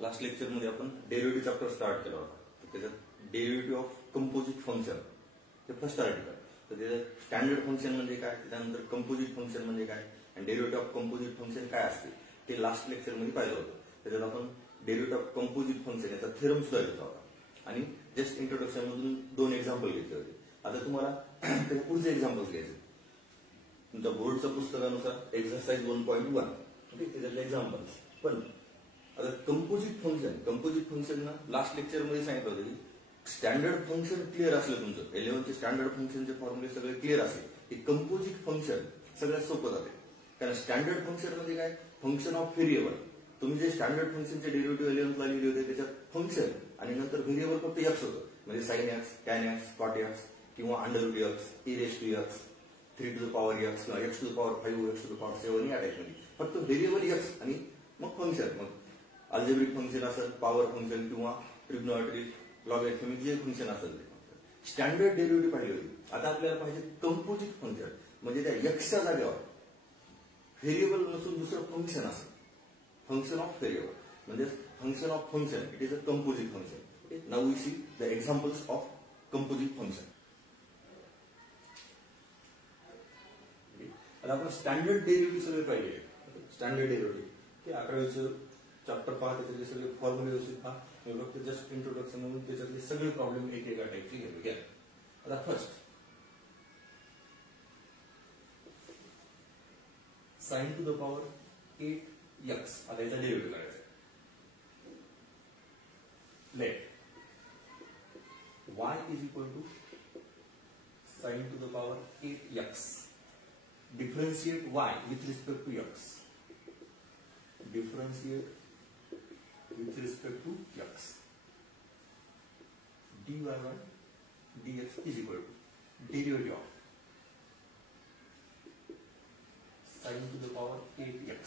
Last lecture मध्ये आपण derivative chapter start केला होता. तर त्याच्यात डेरिव्हेटिव्ह ऑफ कंपोजिट फंक्शन हे फर्स्ट आर्टिकल. तर त्याच्यात स्टँडर्ड फंक्शन म्हणजे काय, त्यानंतर कंपोजिट फंक्शन म्हणजे काय आणि डेरिव्हेटिव्ह ऑफ कंपोजिट फंक्शन काय असते ते लास्ट लेक्चर मध्ये पाहिलं होतं. त्याच्यात आपण डेरिव्हेटिव्ह ऑफ कंपोजिट फंक्शन याचा थेरम सुद्धा घेतला होता आणि जस्ट इंट्रोडक्शन मधून 2 एक्झाम्पल घेतले होते. आता तुम्हाला त्याचे पुढचे एक्झाम्पल्स घ्यायचे. तुमच्या बोर्डच्या पुस्तकानुसार एक्सरसाइज 1.1 त्याच्यातले एक्झाम्पल्स. पण आता कंपोजिट फंक्शन ना लास्ट लेक्चर मध्ये सांगितलं होतं की स्टँडर्ड फंक्शन क्लिअर असलं तुमचं 11चे स्टँडर्ड फंक्शनचे फॉर्म्युले सगळे क्लिअर असेल की कंपोजिट फंक्शन सगळ्यात सोपं जाते. कारण स्टँडर्ड फंक्शन मध्ये काय, फंक्शन ऑफ व्हेरिएबल. तुम्ही जे स्टँडर्ड फंक्शनचे डेरिव्हेटिव्ह 11ला लिहिले होते त्याच्यात फंक्शन आणि नंतर व्हेरिएबल फक्त एक्स होतं. म्हणजे sine x, tan x, cot x किंवा under root x, e raise to x, 3 to the power x किंवा x to the power 5, x to the power 7 या टाईपमध्ये फक्त व्हेरिएबल एक्स आणि मग फंक्शन. मग अल्जेब्रिक फंक्शन असेल, पॉवर फंक्शन किंवा ट्रिग्नोमेट्रिक, लॉगॅरिथमिक जे फंक्शन असेल ते स्टँडर्ड डेरिव्हेटिव्ह पाहिजे होते. आता आपल्याला पाहिजे कंपोजिट फंक्शन, म्हणजे त्या एक्सच्या जागेवर व्हेरिएबल नसून दुसरं फंक्शन असेल. फंक्शन ऑफ व्हेरिएबल म्हणजे function of function. It is a composite function. Now we see the examples of composite function. आता आपण स्टँडर्ड डेरिव्हेटिव्ह सगळे पाहिजे. स्टँडर्ड डेरिव्हेटिव्ह ते 11वीचं चॅप्टर पहा, त्याच्यातले सगळे फॉर्म्युले व्यवस्थित पहा. मी फक्त जस्ट इंट्रोडक्शन म्हणून त्याच्यातले सगळे प्रॉब्लेम एकेका टाईपचे घेतो. आता first sine to the power 8x. आता याचा डेरिव्हेटिव्ह करायचा. Let y is equal to sine to the power 8x. Differentiate y with respect to x. Differentiate with respect to x. dy by dx is equal to derivative of sin to the power 8x.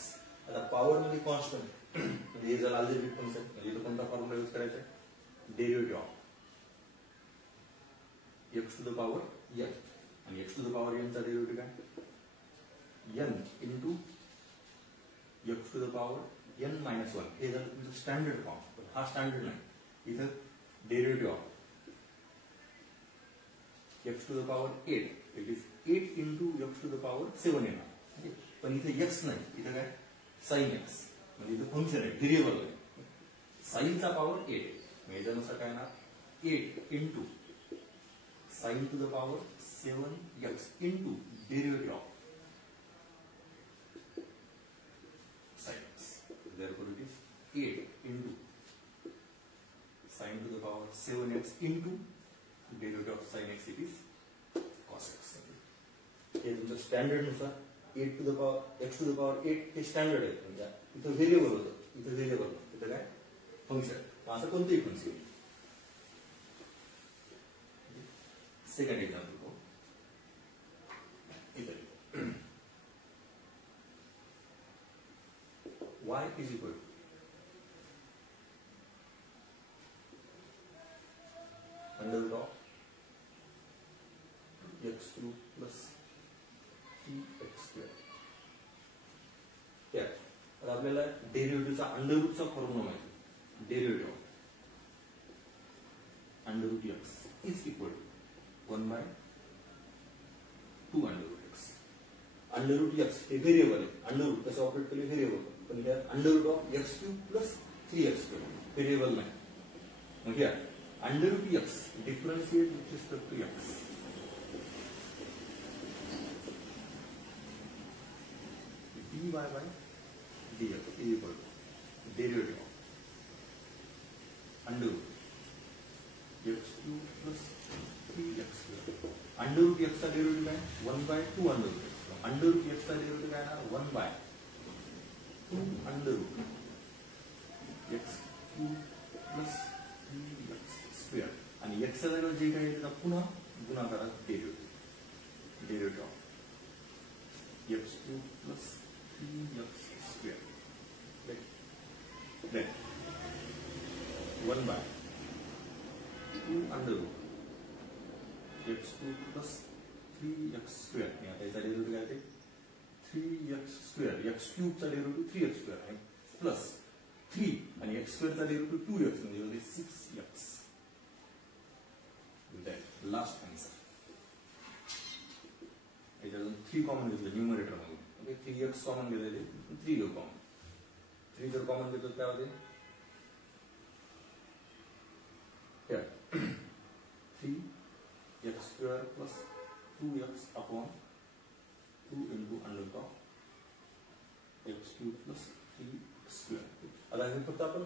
आता power मध्ये constant म्हणजे हे जर algebraic function म्हणजे इथं कोणता formula use करायचा आहे, derivative of x to the power n. आणि x to the power n चा डेरिव्हेटिव्ह काय, n into x to the power n minus 1. हे जर तुमचं स्टँडर्ड फॉर्म, पण हा स्टँडर्ड नाही. इथं derivative of x to the power 8, it is 8 into x to the power 7 येणार. पण इथे x नाही, इथं काय साइन x म्हणजे इथं फंक्शन आहे, व्हेरिएबल आहे. साइनचा पॉवर 8 आहे. याच्यानुसार काय ना 8 into sine to the power 7x into derivative of sin x. Therefore, it is 8 into sin to the power 7x into derivative of sin x, it is cos x. हे तुमचं standard नुसार 8 to the power x to the power 8 हे standard आहे. म्हणजे इथं variable होतं, इथं variable, इथं काय फंक्शन. असं कोणतंही फंक्शन. सेकंड एक्झाम्पल पाहू. इथं y is equal to under root of x cube plus 3x square. आता आपल्याला डेरिव्हेटिव्हचा अंडर रूटचा फॉर्म्युला माहिती. Derivative under root x is equal to 1 by 2 under root x. Under root x हे variable आहे. Under root कसं operate केले, variable. पण या under root of x cube plus 3x square variable नाही. मग या under root x differentiate with respect to x. dy by dx is equal to derivative of under root x cube plus 3x square. Under root x चा derivative काय 1 by 2 under root x. Under root x चा derivative काय ना 1 by 2 under root x cube plus 3x square. आणि x च्या जागेवर जे काही त्याचा पुन्हा गुणाकारात derivative of x cube plus 3x square. Then 1 by 2 under root x cube plus 3x square. आता याचा डेरिव्हेटिव्ह काय ते 3x square. x cube चा डेरिव्हेटिव्ह 3x square आहे प्लस 3 आणि x स्क्वेअरचा डेरिव्हेटिव्ह 2x म्हणजे होते 6x. That last answer. याच्यातून 3 कॉमन घेतलं न्यूमरेटर मध्ये, म्हणजे 3x कॉमन घेतलेले 3 घेऊ कॉमन. 3 जर कॉमन घेतलं काय होते 3x square plus 2x upon 2 into under of x cube plus 3 square. आता हे फक्त आपण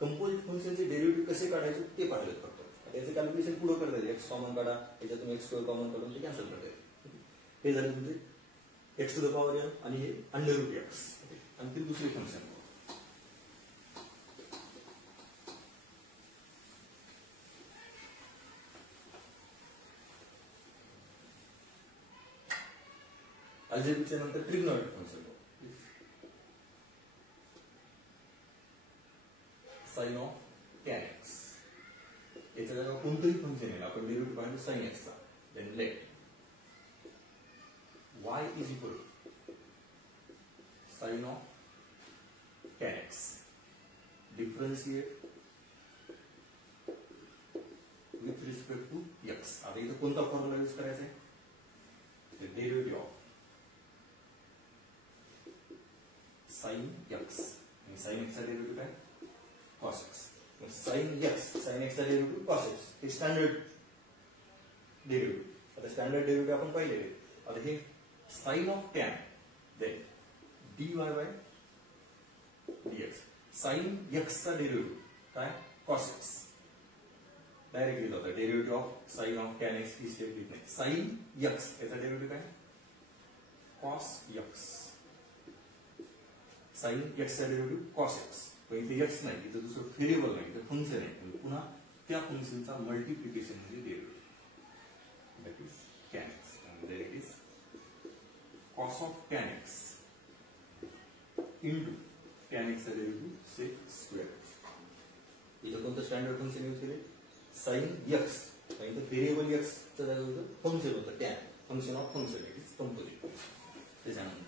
कंपोजिट फंक्शनचे डेरिव्हेटिव्ह कसे काढायचे ते पाहिलं फक्त. त्याचे कॅल्क्युलेशन पुढे करता येईल. एक्स कॉमन काढा, याच्यातून एक्स स्क्वेअर कॉमन काढून ते कॅन्सल करता येईल. हे झाले तुमचे x to the power n आणि हे अंडर रूट एक्स. आणखी दुसरे फंक्शन अल्जेब्रिकच्या नंतर trigonometric function sine of tan x. याच्या जागा कोणतंही फंक्शन येईल आपण डेरिव्हेटिव्ह पाहिजे साइन एक्सचा. Then let y is equal sine of tan x differentiate with respect to x. आता इथं कोणता फॉर्म्युला यूज करायचा आहे, डेरिव्हेटिव्ह ऑफ साइन x आणि साइन x चा डेरिव्हेटिव्ह काय cos x. साइन x चा डेरिव्हेटिव्ह cos x हे स्टँडर्ड डेरिव्हेटिव्ह. आता स्टँडर्ड डेरिव्हेटिव्ह आपण पाहिले. आता हे sine of tan then dy by dx. Sine x चा डेरिव्हेटिव्ह काय cos x. डायरेक्ट लिहिलं होतं derivative of sign of tan x he step लिहित नाही. साइन x याचा डेरिव्हेटिव्ह काय cos x. साइन x चा डेरिव्हेटिव्ह cos x. पण इथे x नाही, इथे दुसरं व्हेरिएबल नाही, इथे फंक्शन आहे. पुन्हा त्या फंक्शनचा मल्टिप्लिकेशन म्हणजे derivative that is tan x. and there it is cos of tan x into tan x चा डेरिव्हेटिव्ह sec स्क्वेअर. इथे कोणतं स्टँडर्ड फंक्शन यूज केले साइन x. आणि इथे व्हेरिएबल x चा जागा होतं फंक्शन होतं tan. Function of function it is composite. त्याच्यानंतर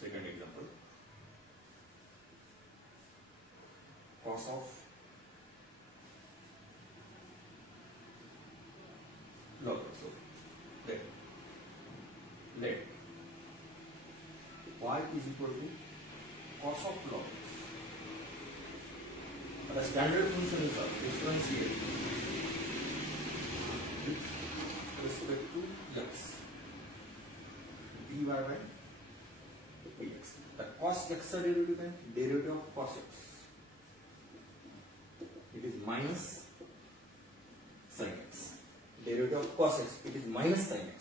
second example, cos of log x. So let y is equal to cos of log x. The standard function is differentiate with respect to x dy by dx. The cos x derivative of cos x. It is minus sin x. Derivative of cos x. It is minus sin x.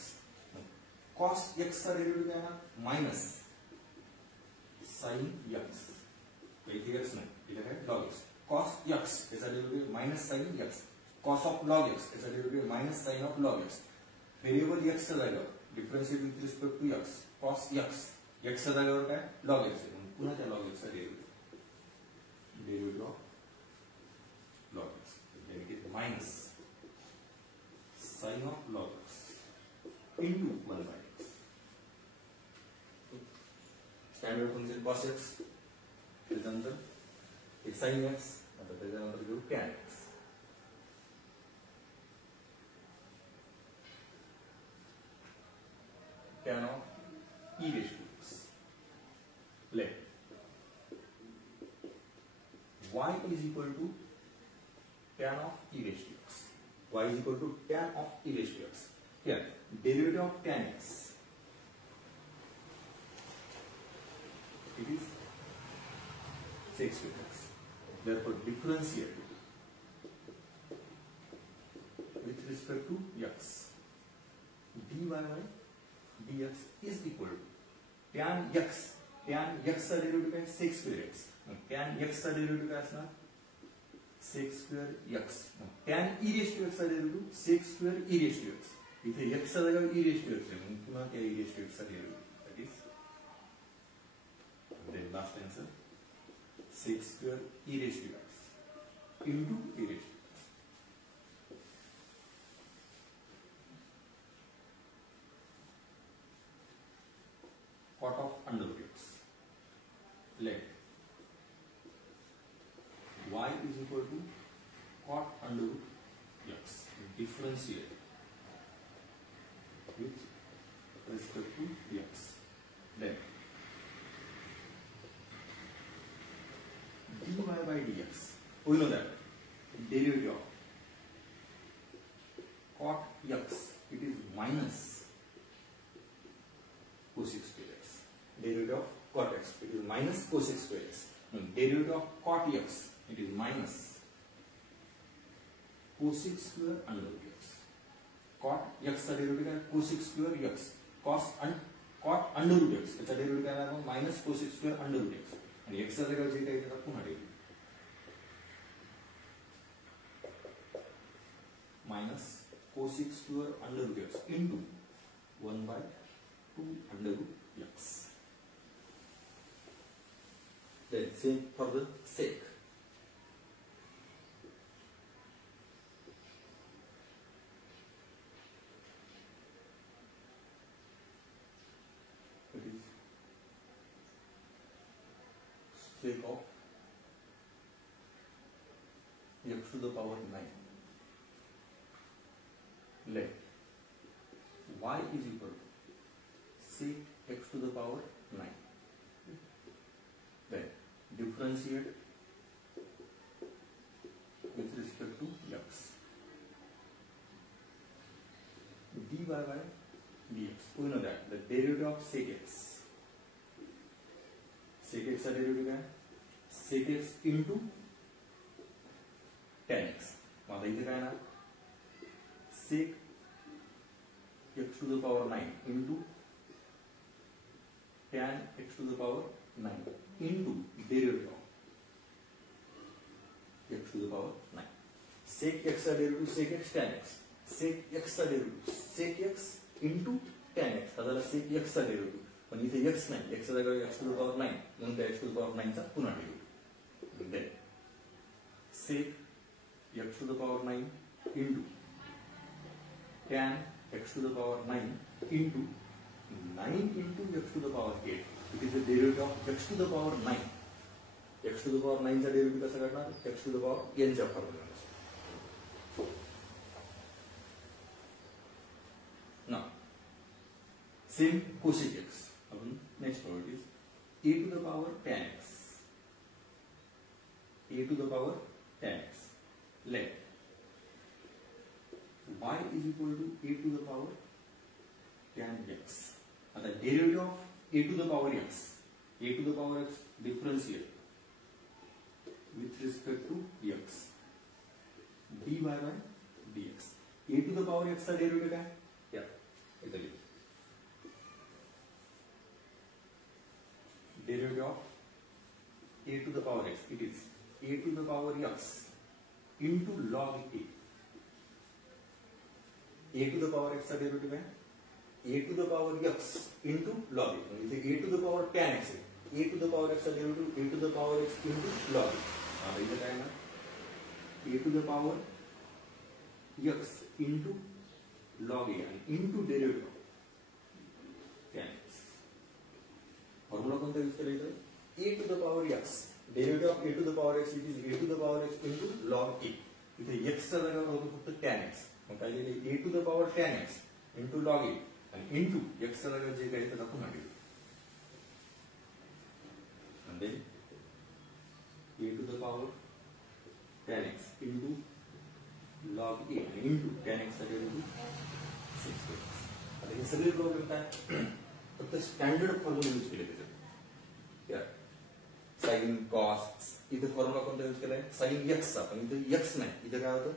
Cos x derivative है ना minus sin x. तो इधर x नहीं, इधर है log x. Cos x is a derivative minus sin x. Cos of log x is a derivative minus sin of log x. Variable x का जाएगा differentiate with respect to x. Cos x x चा जागेवर काय log x आहे. पुन्हा त्या log x चा derivative of log x. Then it is minus sin of log x into 1 by x. Standard function cos x. त्याच्यानंतर एक sin x. आता त्याच्यानंतर घेऊ tan x. Tan of e raised to x. Let y is equal to tan of e raised to x. Y is equal to tan of e raised to x. Here, derivative of tan x. It is sec square x. Therefore, differentiate with respect to x. dy by dx is equal to tan x. Tan x का derivative है sec square x. Tan x का derivative क्या है? Sec square x. Tan e raised to x का derivative sec square e raised to x. इथे x का जगह e raised to x है. पुन्हा क्या e raised to x का derivative? That is. Then last answer. Sec square e raised to x into e raised to x. Cot of under root x. let y is equal to cot under root x, differentiate with respect to x. Then dy by dx, we know that derivative of cot x, it is minus cosec square x. Derivative of cot x, it is minus cosec square x. Derivative of cot x, it is minus cosec square under root x. Cot x का derivative है cosec square x, cos cot under root x याचा derivative काय आहे minus cosec square under root x आणि x चा जागा जे काही त्याचा पुन्हा derivative minus cosec square under root x into 1 by 2 under root x. Then same for the sec. It is sec of x to the power 9. Let y is equal to sec x to the power 9. Then differentiate with respect to x. dy by dx. We know that the derivative of sec x. Sec x का derivative है sec x into tan x. माता इधर क्या है ना sec x to the power 9 into tan x to the power 9 into derivative of x to the power 9. Sec x का derivative sec x tan x. Sec x का derivative sec x into tan x. अदाला sec x का derivative. पण इथे x नाही, x चा जागा x to the power 9 म्हणून त्या x to the power 9 चा पुन्हा derivative. Then sec x to the power 9 into tan x to the power 9 into 9 into x to the power 8. It is the derivative of x to the power 9. X to the power 9 चा derivative कसा करणार? X to the power n च्या formula. Now, same cosec x. Next part is a to the power tan x. A to the power tan x. Let y is equal to a to the power tan x. And the derivative of a to the power x. A to the power x differentiate with respect to x. dy by dx. A to the power x का derivative क्या है? Yeah, इधर लिखो. Derivative of a to the power x. It is a to the power x into log a. A to the power x का derivative है a to the power x into log a. इसे a to the power tan x है. a to the power x का derivative a to the power x into log a. हाँ इधर क्या है ना? a to the power x into log a into derivative of tan x. Formula कोणता use करायचा? a to the power x. Derivative of a to the power x it is a to the power x into log a. इथे x चा जागा होतो फक्त tan x. मग काय लिहिले a to the power tan x into log a आणि into x चा जागा जे काही त्याचा पुन्हा ठेवू. And then a to the power tan x into log a आणि into tan x चा डेरिव्हेटिव्ह 6x. आता हे सगळे प्रॉब्लेम काय फक्त स्टँडर्ड फॉर्म्युला यूज केले त्याच्यात. साइन कॉस इथे फॉर्म्युला कोणता यूज केलाय? साइन x चा. पण इथे x नाही, इथे काय होतं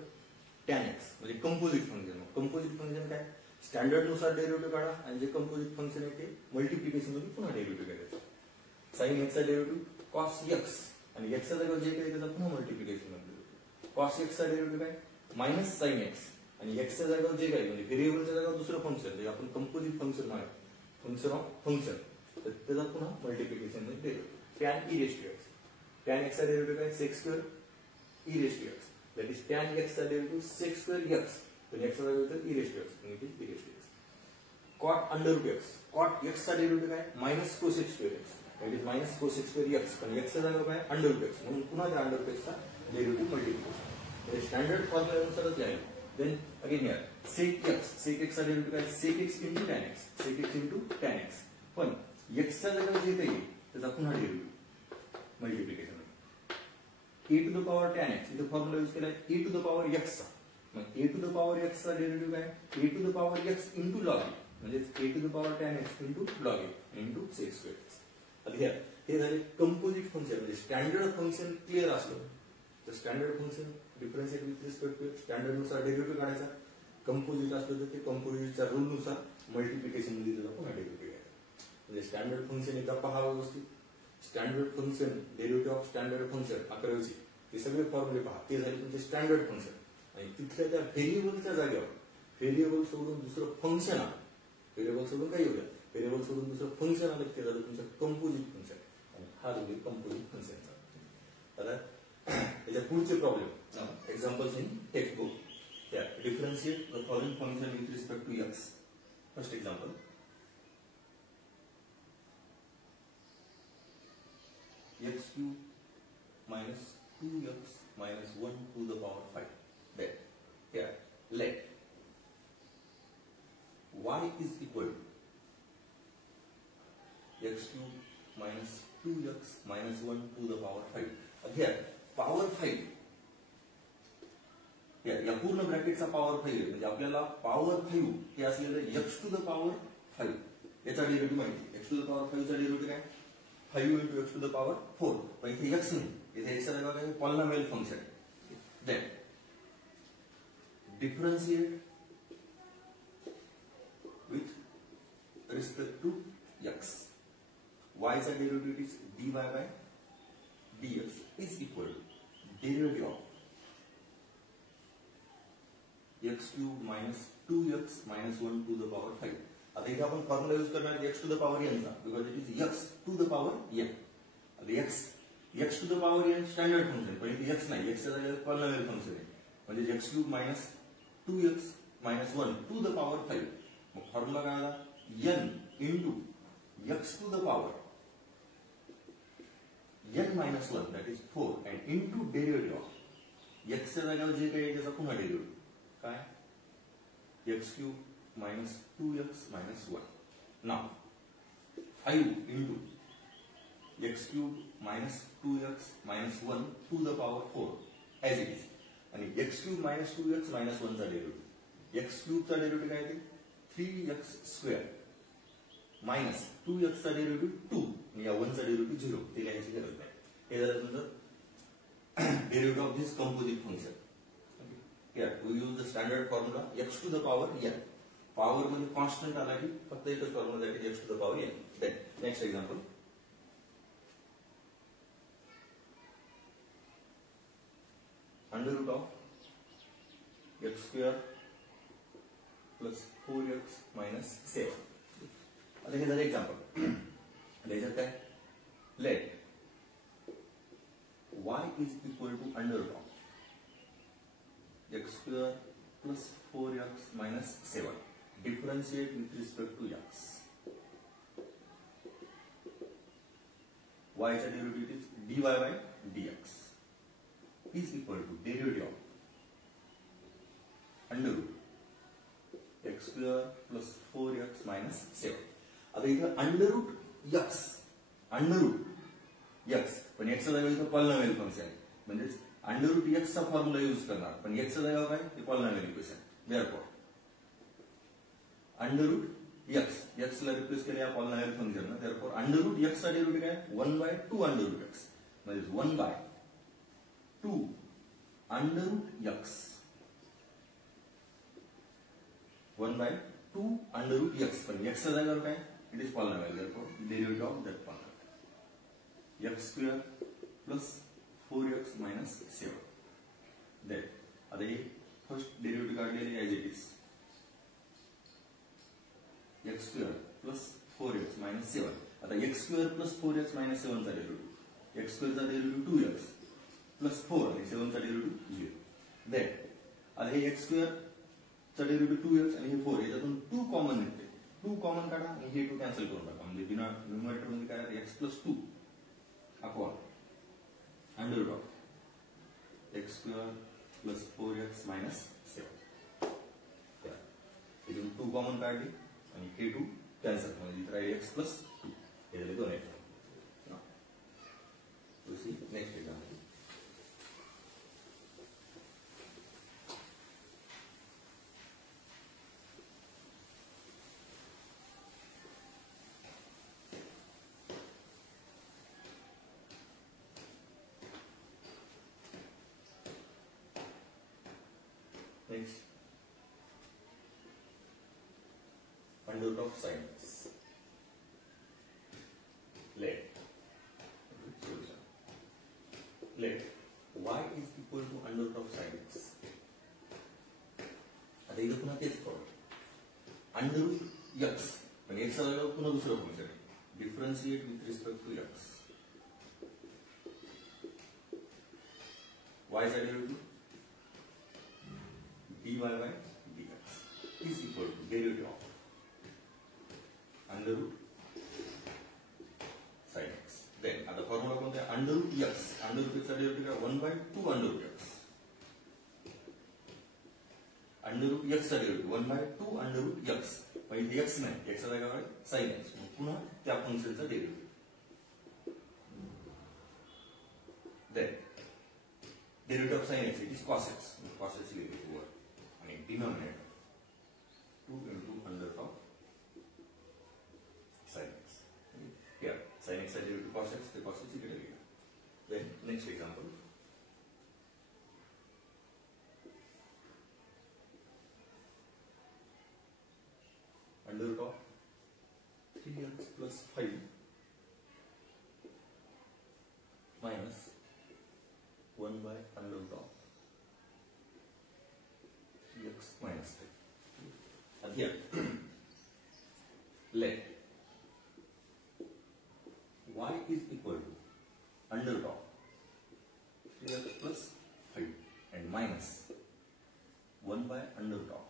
tan x म्हणजे कंपोजिट फंक्शन. कंपोजिट फंक्शन काय स्टँडर्ड नुसार डेरिव्हेटिव्ह काढा आणि जे कंपोजिट फंक्शन आहे ते मल्टिप्लिकेशन मध्ये पुन्हा डेरिव्हेटिव्ह करायचं. साइन x चा डेरिव्हेटिव्ह cos x आणि x चा जागा जे काही त्याचा पुन्हा मल्टिप्लिकेशन मध्ये. cos x चा डेरिव्हेटिव्ह काय मायनस साइन x आणि x च्या जागेवर जे काही म्हणजे व्हेरिएबलच्या जागेवर दुसरं फंक्शन जे आपण कंपोजिट फंक्शन म्हणतो फंक्शन ऑफ फंक्शन तर त्याचा पुन्हा मल्टिप्लिकेशन मध्ये derivative. tan e raised to x. tan x चा डेरिव्हेटिव्ह काय sec square e raised to x. That is tan x चा डेरिव्हेटिव्ह sec square x. तर x चा derivative e raised to x आणि it is e raised to x. cot under root x. cot x चा derivative काय minus cosec square x. It is minus cos x square x, पण एक्सचा जागा काय under root x, म्हणून पुन्हा त्या अंडर रूट एक्सचा डेरिव्हेटिव्ह मल्टिप्लिकेशन स्टँडर्ड फॉर्म्युलानुसारच आहे. देन अगेन हियर सेक एक्सचा डेरिव्हेटिव्ह काय sec x into tan x, sec x into tan x, पण एक्सच्या जागा जे काही त्याचा पुन्हा derivative multiplication. A to the power tan x इथे फॉर्म्युला यूज केलाय ए टू द पॉवर एक्सचा, मग ए टू द पॉवर एक्सचा डेरिव्हेटिव्ह काय a to the power x into log a, म्हणजे ए to the power tan x into log a into sec square x. आता हे झाले composite function, म्हणजे standard function clear असलं तर standard function differentiate with respect to standard नुसार derivative काढायचा. Composite असलं तर ते कंपोजिटच्या रूल नुसार मल्टिप्लिकेशन मध्ये त्याचा पुन्हा डेरिव्हेटिव्ह घ्यायचा. म्हणजे स्टँडर्ड फंक्शन एकदा पहा व्यवस्थित. Standard function derivative of standard function 11वी ते सगळे फॉर्म्युले पहा, ते झाले तुमचे स्टँडर्ड फंक्शन. आणि तिथल्या त्या व्हेरिएबलच्या जागेवर व्हेरिएबल सोडून दुसरं फंक्शन आलं, व्हेरिएबल सोडून काही होतं, व्हेरिएबल सोडून दुसरं फंक्शन आलं ते झालं तुमचं कंपोजिट फंक्शन. आणि हा झाले कंपोजिट फंक्शनचा. आता त्याच्या पुढचे problem examples in text book. Differentiate the following function with respect to x. First example x cube minus 2x minus 1 to the power 5. There. Here. Let y is equal to x cube minus 2x minus 1 to the power 5. Here, power 5. या पूर्ण ब्रॅकेटचा power 5 आहे, म्हणजे आपल्याला power 5 हे असलेलं x to the power 5 याचा derivative माहिती. x to the power 5 चा डेरिव्हेटिव्ह काय 5 into x to the power 4. पण इथे x नाही, इथे x चा जागा काय पॉलिनॉमियल फंक्शन आहे. Then differentiate with respect to x. y चा derivative is dy by dx is equal to derivative of x cube minus 2x minus 1 to the power 5. आता इथे आपण फॉर्म्युला यूज करणार x to the power n चा, because it is x to the power n. आता x to the power n standard function, पण इथे x नाही, x च्या जागेवर पॉलिनॉमियल फंक्शन आहे, म्हणजे x cube minus 2x minus 1 to the power 5. मग फॉर्म्युला काय आला n into x to the power n minus 1 that is 4 and into derivative of x च्या जागेवर जे काही त्याचा पुन्हा डेरिव्हेटिव्ह काय x cube minus 2x minus 1. Now 5 into x cube minus 2x minus 1 to the power 4 as it is. आणि x cube minus 2x minus 1 चा derivative, x cube चा डेरिव्हेटिव्ह काय ते 3x स्क्वेअर मायनस 2x चा derivative 2 आणि या 1 चा derivative 0. ते लिहायची गरज नाही. हे झालं तुमचं derivative of this composite function. Here we use the standard formula x to the power n. Power म्हणजे कॉन्स्टंट आला की फक्त एकच formula that is x to the power n. Then next example. Under root of x square plus 4x minus 7. आता हे झालं example. याच्यात काय let y is equal to under root of x square plus 4x minus 7. Differentiate with respect to x. Y चा derivative is dy by dx is equal to derivative of under root x square plus 4x minus 7. आता इथं under root x पण x चा जागा इथं polynomial function आहे, म्हणजेच under root x चा फॉर्म्युला यूज करणार, पण x चा जागा काय ते polynomial equation. Therefore under root x ला रिप्लेस केले या पॉलिनॉमियल फंक्शन ना, देयरफॉर अंडर रूट x चा डेरिव्हेटिव्ह काय 1/2 अंडर रूट x, म्हणजे 1/2 under root x 1/2 under root x, पण x चा जागा काय it is polynomial, therefore derivative of that polynomial x square plus 4x minus 7. Then आता हे फर्स्ट डेरिव्हेटिव्ह काढलेले as it is x square plus 4x minus 7. आता x square plus 4x minus 7 चा derivative, x square चा derivative 2x plus 4 आणि 7 चा derivative 0. Then आता हे x स्क्वेअर चा डेरिव्हेटिव्ह 2x आणि हे 4 याच्यातून 2 कॉमन निघते, 2 कॉमन काढा आणि हे 2 कॅन्सल करून टाका, म्हणजे न्यूमरेटर मध्ये काय x plus 2 upon under root of x square plus 4x minus 7. Yeah. इथून 2 कॉमन काढली आणि हे 2 कॅन्सल म्हणजे इथे राहील x plus 2 हे झाले दोन x. See next example. Next, under root of sin x. Let y is equal to under root of sin x. आता इथं पुन्हा तेच प्रॉब्लेम. अंडर रूट x म्हणजे x ला पुन्हा दुसरं function differentiate with respect to x. y चा derivative dy by dx is equal to derivative of under root sin x. Then आता फॉर्म्युला कोणता आहे? Under root x. Under root चा derivative 1/2 under root x. Under root x चा derivative 1/2 under root x म्हणजे x नाही, x चा जागा काय sin x. पुन्हा त्या फंक्शनचा derivative. Then derivative of sin x it is cos x. Cos x लिहितो वर आणि denominator 2 into under root of sin x. Here sin x चा derivative cos x, the cos x इकडे लिहिला. Then next example. Under root of 3x plus 5 minus 1 by under root of 3x minus 5. And here, let y is equal to under root of 3x plus 5 and minus 1 by under root of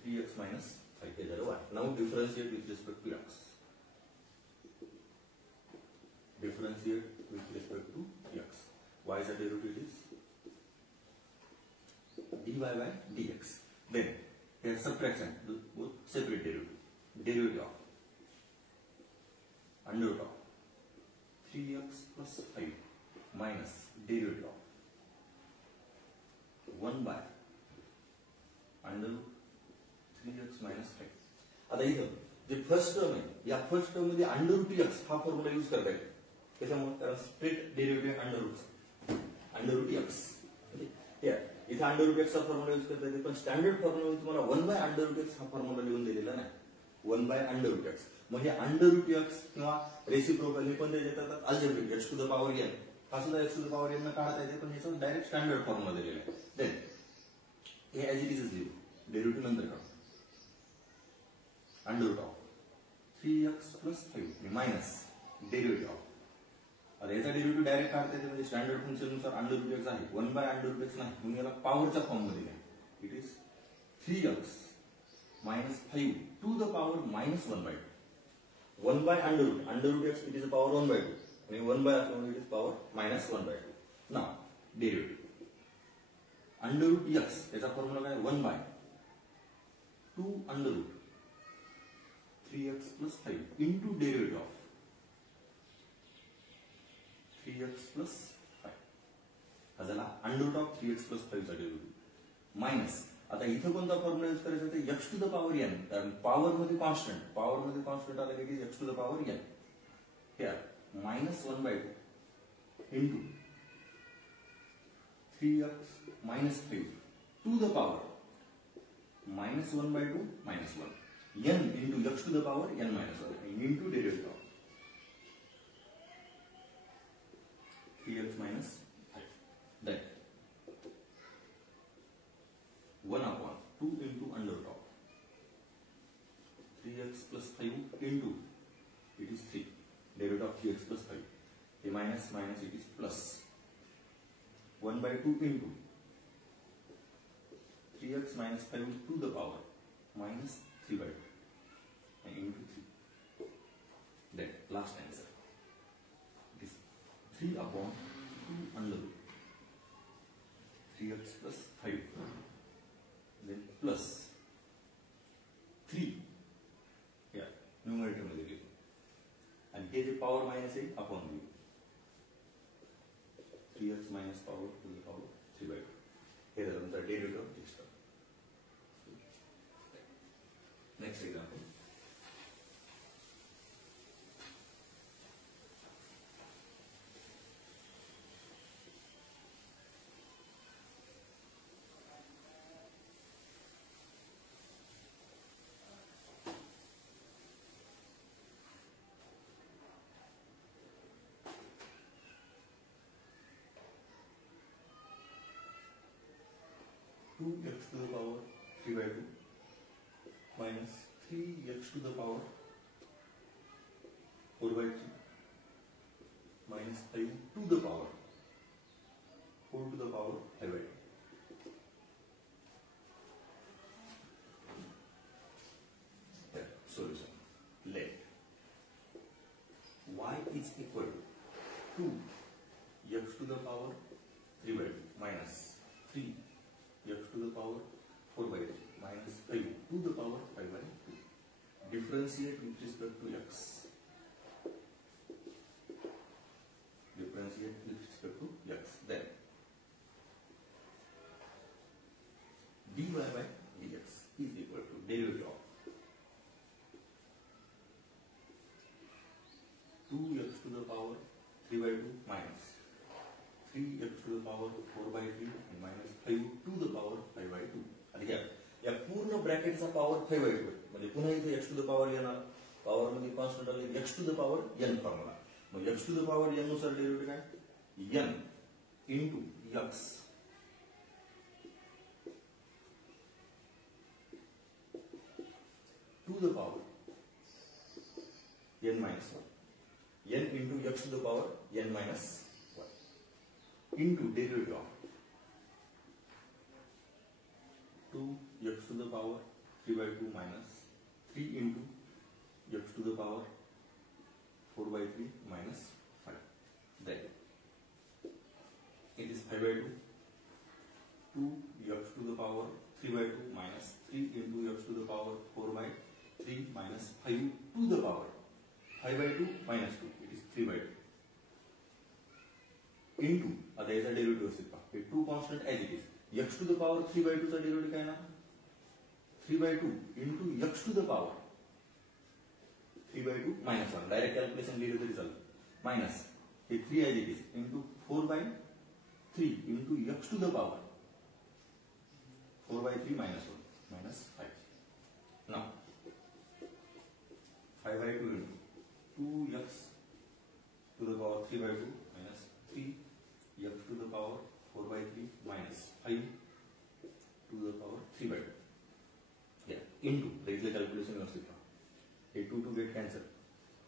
3x minus 5 is 1. Now differentiate with respect to x. Differentiate with respect to x. Y is a derivative is dy by dx. Then here subtraction, both separate derivative. Derivative of under root of 3x plus 5 minus derivative of 1 by under root 3x minus 5. आता इथं जे first term आहे या first term मध्ये under root x हा formula use करता येईल. त्याच्यामुळे कारण split derivative under root x. इथे अंडर रूट x चा फॉर्म्युला यूज करता येते पण स्टँडर्ड फॉर्म्युला तुम्हाला 1 बाय अंडर रूट x हा फॉर्म्युला लिहून दिलेला नाही. 1 बाय अंडर रूट x म्हणजे अंडर रूट x किंवा रेसिप्रोकल हे पण देतात algebraic x to the power n. हा सुद्धा x to the power n काढता येते पण ह्याचा डायरेक्ट स्टँडर्ड फॉर्म्युला दिलेला आहे. देन हे ऍज इट इज लिहू डेरिव्हेटिव्ह नंतर काढू. Under root of 3x plus 5 minus derivative of आता याचा डेरिव्हेटिव्ह डायरेक्ट काढता येते म्हणजे स्टँडर्ड फंक्शन नुसार अंडर रूट x आहे 1 बाय अंडर रूट x नाही म्हणून याला पॉवरच्या फॉर्म मध्ये आहे. It is 3x minus 5 to the power minus 1/2. 1 by under root x it is a power 1/2 and 1 by it is power minus 1/2. Now derivative under root x याचा formula काय 1 by 2 under root 3x plus 5 into derivative of 3x plus 5 हा झाला under root of 3x plus 5 चा derivative minus आता इथं कोणता formula use करायचा ते x to the power n. कारण पॉवर मध्ये कॉन्स्टंट आला की x to the power n. Here minus 1/2 into 3x minus 5 to the power minus 1/2 minus 1 n into x to the power n minus 1 into derivative of 3x minus 5. Then 1 upon 2 into under root of 3x plus 5 into it is 3 derivative of 3x plus 5 a minus it is plus 1 by 2 into 3x minus 5 to the power minus 3 by 2 and into 3. Then last answer. It is 3 upon 2 under 3x plus 5. Then plus 3. Yeah, numerator मध्ये घेतो. आणि हे जे power minus आहे upon घेऊ. 3x minus power to the power 3/2. हे झालं तर derivative of extra. Next example. Two x to the power 3/2 minus 3x to the power 4/3 minus 5 to the power 4 to the power 5/2. Solution. Let y is equal to 2x to the power 3/2 minus 3 x to the power 4/3 minus 5 to the power 5/2. Differentiate with respect to x. Differentiate with respect to x. Then dy by dx is equal to derivative of 2x to the power 3/2 minus 3x to the power 4/3 and minus 5 to the power 5/2. आणि या पूर्ण ब्रॅकेटचा power 5/2 म्हणजे पुन्हा इथे x to the power येणार. Power मध्ये constant आले x to the power n formula. मग x to the power n नुसार डेरिव्हेटिव्ह काय n into x to the power n minus 1. n into x to the power n minus 1 into derivative of 2x to the power 3/2 minus 3 into x to the power 4/3 minus 5. Then it is 5/2. 2x to the power 3/2 minus 3 into x to the power 4/3 minus 5 to the power 5/2 minus 2. It is 3/2. Into आता याचा derivative असेल पहा. हे 2 constant as it is. x to the power 3/2 चा derivative काय ना 3/2 into x to the power 3/2 minus 1. Direct calculation लिहिलं तरी चालतं. मायनस हे 3 as it is into 4/3 into x to the power 4/3 minus 1 minus 5. Now 5/2 into 2x to the power 3/2 minus 3x to the power 4/3 minus 5 to the power 3/2. Yeah, into regular calculation of sigma. A 2 to get cancel.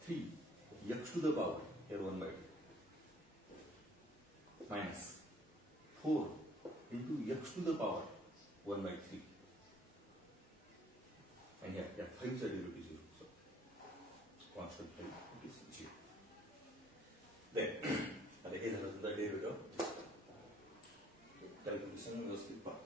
3x to the power here 1/2 minus 4 into x to the power 1/3. And here 5 is a derivative 0. So constant 5 is 0. Then here is the derivative. Calculation व्यवस्थित पहा.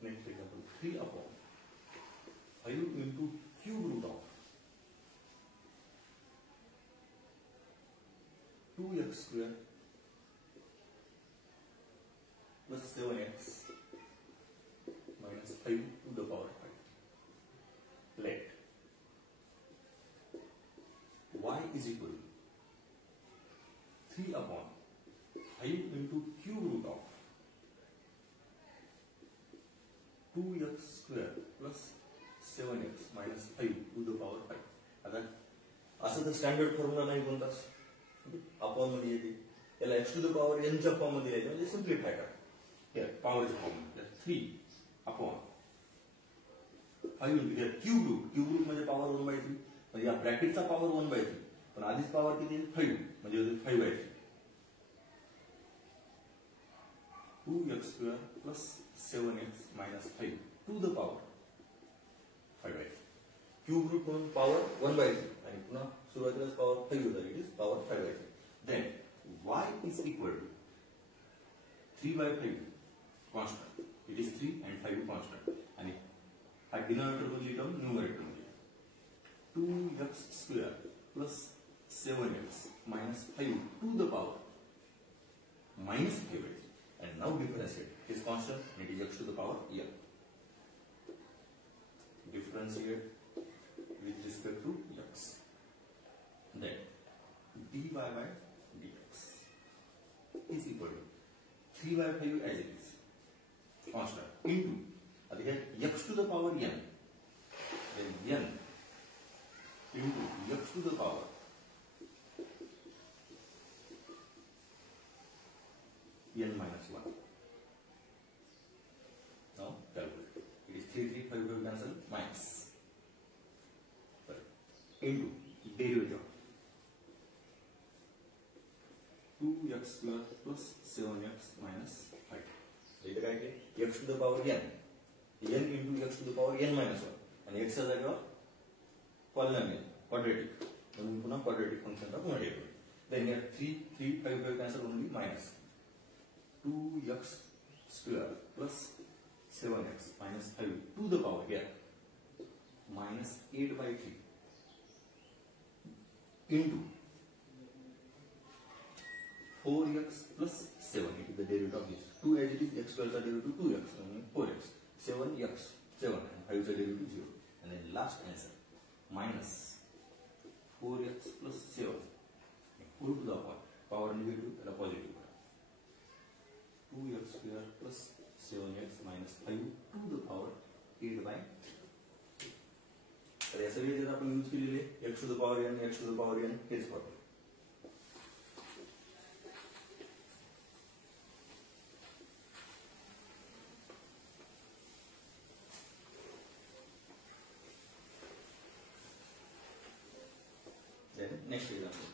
Next example 3 upon 5 into cube root of 2x square plus 7x minus 5 to the power 5. Let y is equal to 3 upon 5 into cube root of 2x square plus 7x minus 5 to the power 5. आता असं तर standard formula नाही कोणताच. Upon मध्ये येते याला x to the power n च्या form मध्ये लिहायचं म्हणजे सिम्प्लिफाय करा. here पॉवरच्या फॉर्म मध्ये 3 upon 5 into here cube root म्हणजे पॉवर 1/3 म्हणजे या ब्रॅकेटचा पॉवर 1/3 पण आधीच पॉवर किती 5 म्हणजे 5/3 2x square plus 7x minus 5 to the power 5/3 cube root म्हणून पॉवर 1/3 आणि पुन्हा सुरुवातीलाच पॉवर 5 होता it is power 5/3 then y is equal to 3/5 constant it is 3 and 5 constant आणि हा डिनॉमिनेटर मधली टर्म न्यूमरेटर मध्ये 2x square plus 7x minus 5 to the power minus 5/3 and now differentiate is constant and it is x to the power n. Differentiate with respect to x. Then dy by dx is equal to 3/5 as it is constant into here x to the power n, then n into x to the power n minus 1. Now calculate. It is 3, 5 will cancel minus. Sorry. Into derivative 2x square plus 7x minus 5. इथे काय केले x to the power n into x to the power n minus 1 आणि x च्या जागेवर polynomial quadratic म्हणून पुन्हा quadratic फंक्शनचा पुन्हा derivative then here 3, 3, 5 cancel only minus 2x square plus 7x minus 5 to the power here minus 8/3 into 4x plus 7 it is the derivative of this 2 as it is x square चा derivative 2x and 4x 7x 7 and 5 चा derivative 0 and then last answer minus 4x plus 7 whole to the power negative and positive 2x square plus 7x minus 5 to the power 8/3. तर या सगळे जर आपण use केलेले x to the power n x to the power n हेच formula then next example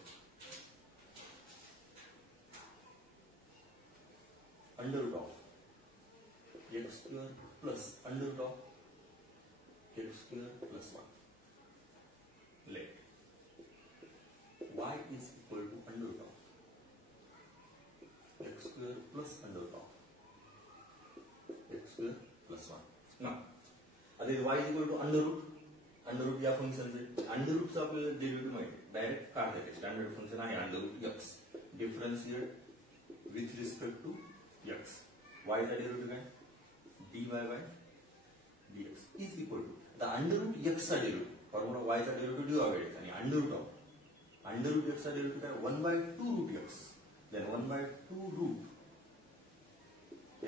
under root of x square plus under root of x square plus 1. Let y is equal to under root of x square plus under root of x square plus 1. Now, आता y is equal to under root या फंक्शनचे under रूटचं आपल्याला derivative माहिती direct काढता येते standard function आहे under root x differentiate with respect to x y चा derivative काय dy by dx is equal to the under root x चा डेरिव्हेटिव्ह फॉर्म्युला y चा डेरिव्हेटिव्ह dy by dx आणि under root x चा derivative काय 1/2 root x then 1/2 root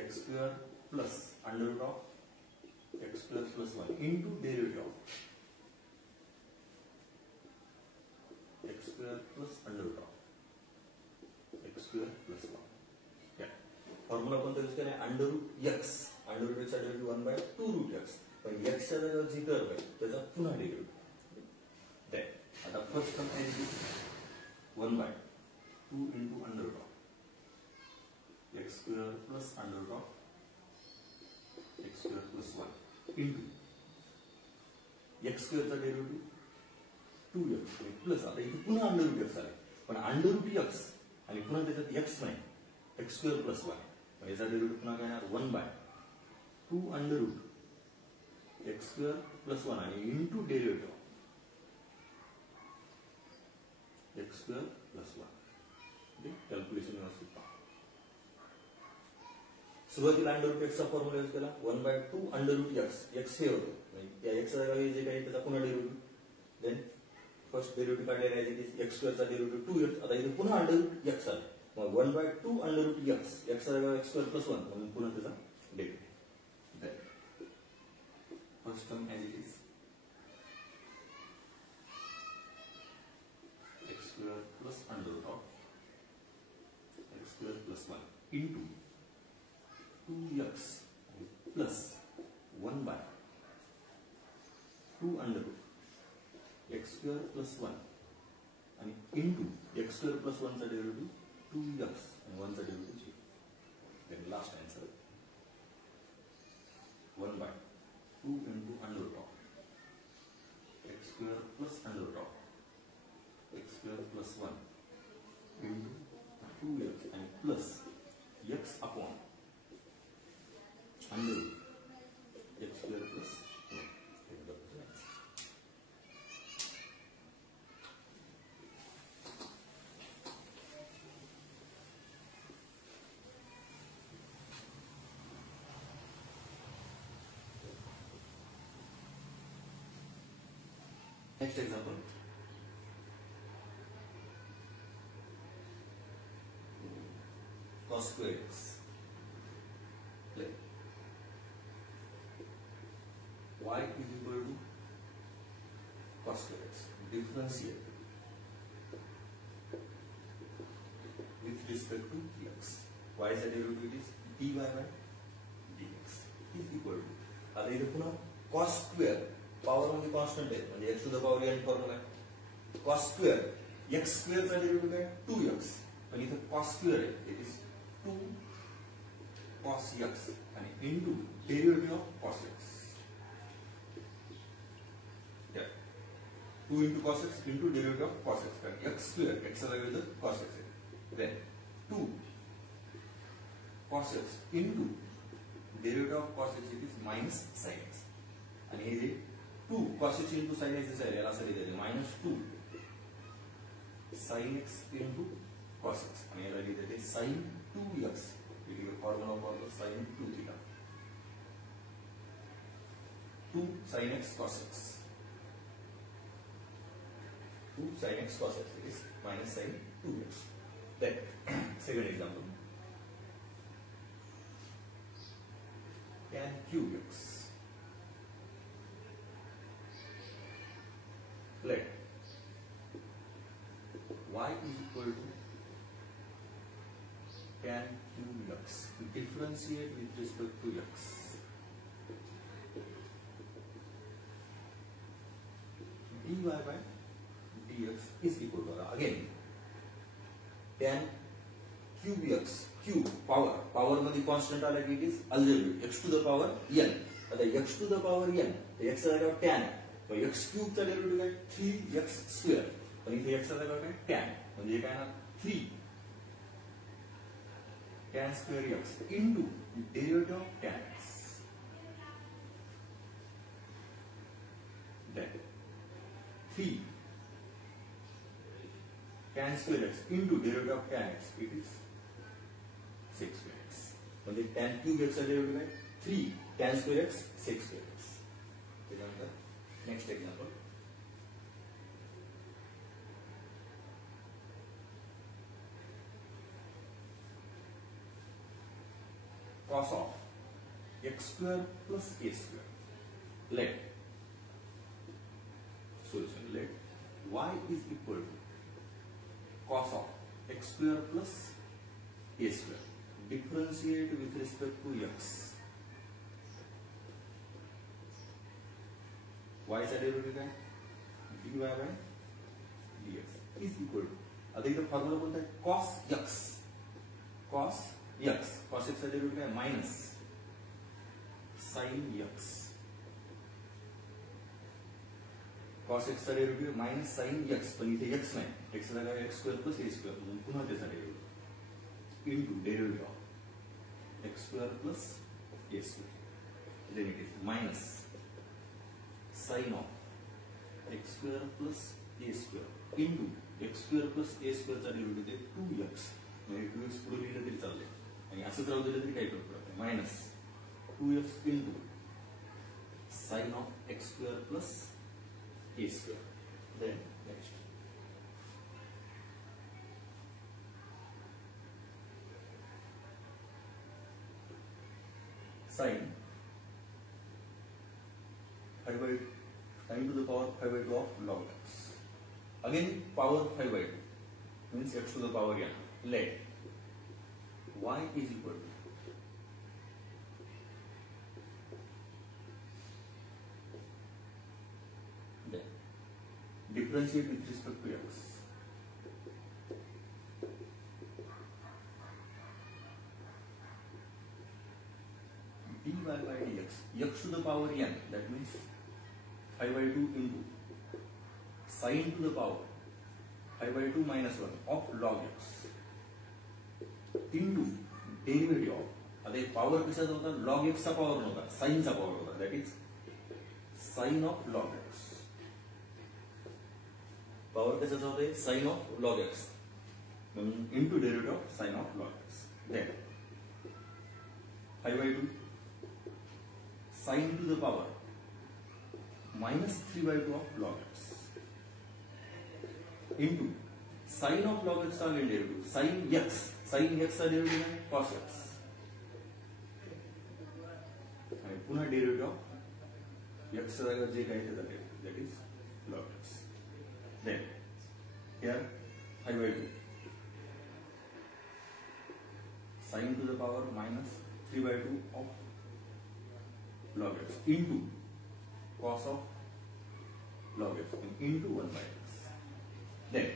x square plus under root of x square plus 1 into derivative of x square plus under root of x square plus 1. Yeah. Formula कोणता use केला under root x चा derivative 1/2 root x पण x च्या जागेवर जी term आहे त्याचा पुन्हा derivative then आता फर्स्ट टर्म आहे 1/2 into under root of x square plus under root of x square plus 1 into x square चा डेरिव्हेटिव्ह 2x प्लस आता इथे पुन्हा अंडर रूट x आले पण अंडर रूट x आणि पुन्हा त्याच्यात x नाही x square plus 1 म्हणजे याचा डेरिव्हेटिव्ह पुन्हा काय येणार 1/2 under root x square plus 1 आणि into derivative x square plus 1 okay calculation व्यवस्थित पहा सुरुवातीला अंडर रूट x चा फॉर्म्युला यूज केला 1/2 अंडर रूट x हे होतं म्हणजे या x च्या जागी जे काही त्याचा पुन्हा डेरिव्हेटिव्ह देन फर्स्ट डेरिव्हेटिव्ह काढलेला आहे की x square चा डेरिव्हेटिव्ह 2x आता इथे पुन्हा अंडर रूट x आला मग 1/2 अंडर रूट x च्या जागी x square plus 1 म्हणून पुन्हा त्याचा derivative then first term as it is x square plus under root of x square plus 1 into 2x plus 1/2 2 under root x square plus 1 and into x square plus 1 चा derivative 2x and 1 चा derivative 0. Then last answer 1 by 2 into under root of x square plus under root of x square plus 1 into 2x and plus x upon under root x square plus 1. Next example. Cos square x. Let y is equal to cos square x. Differentiate with respect to x. Y is a derivative is dy by dx is equal to. आता इथे पुन्हा cos square power मध्ये constant आहे म्हणजे x to the power n formula आहे. cos square x square चा derivative काय 2x पण इथे cos square आहे इट इज 2 cos x आणि into derivative of cos x. या 2 into cos x into derivative of cos x कारण x square x चा व्हॅल्यू तर cos x आहे. then 2 cos x into derivative of cos x it is minus sin x आणि हे जे 2 cos x into sin x दिसायला याला असं लिहिलं minus 2 sin x into cos x आणि याला लिहिलं ते sin 2x it is a formula for the sin 2 theta 2 sin x cos x 2 sin x cos x is minus sin 2x. Then second example tan cube x. Let y is equal to tan cube x. Differentiate with respect to x. dy by dx is equal to again tan cube x cube power मध्ये constant आला की it is algebraic x to the power n. आता x to the power n तर x चा जागा tan तो x cube चा derivative काय 3x स्क्वेअर पण इथे x चा जागा काय tan म्हणजे काय ना 3 tan square x into derivative of tan x. Then 3 tan square x into derivative of tan x it is 6 square x म्हणजे tan cube x चा डेरिव्हेटिव्ह काय 3 tan square x 6 square x. त्यानंतर next example cos of x square plus a square. Let solution let y is equal to cos of x square plus a square. Differentiate with respect to x. y चा derivative काय dy by dx is equal to आता इथे formula कोणता आहे cos x cos x चा derivative काय minus sin x cos x चा derivative minus sin x पण इथे x नाही x चा काय x square plus a square म्हणून पुन्हा त्याचा derivative into derivative of x square plus a square then it is minus sin of x square plus a square into x square plus a square चा derivative ते 2x म्हणजे 2x पुढे लिहिलं तरी चालते आणि असंच राहू दिलं तरी काही करू शकत minus 2x into sin of x square plus a square. Then next sin 5 by 10 to the power 5 by 2 of log x. Again power 5 by 2 means x to the power n. Let y is equal to differentiate with respect to x. dy by dx, x to the power n, that means 5 by 2 into sine to the power 5 by 2 minus 1 of log x into derivative of, अरे power कशाचा होता, log x चा power नव्हता, sign चा power होता, that is sin of log x. Power कशाचा होता, sin of log x into derivative of sin of log x. Then 5 by 2 sin to the power minus 3 by 2 of log x into sin of log x का derivative sin x का derivative है cos x आणि पुन्हा derivative of x चा जागा जे काही त्याचा derivative, that is log x. Then here 5 by 2 sin to the power minus 3 by 2 of log x into cos of log x into 1 by x. Then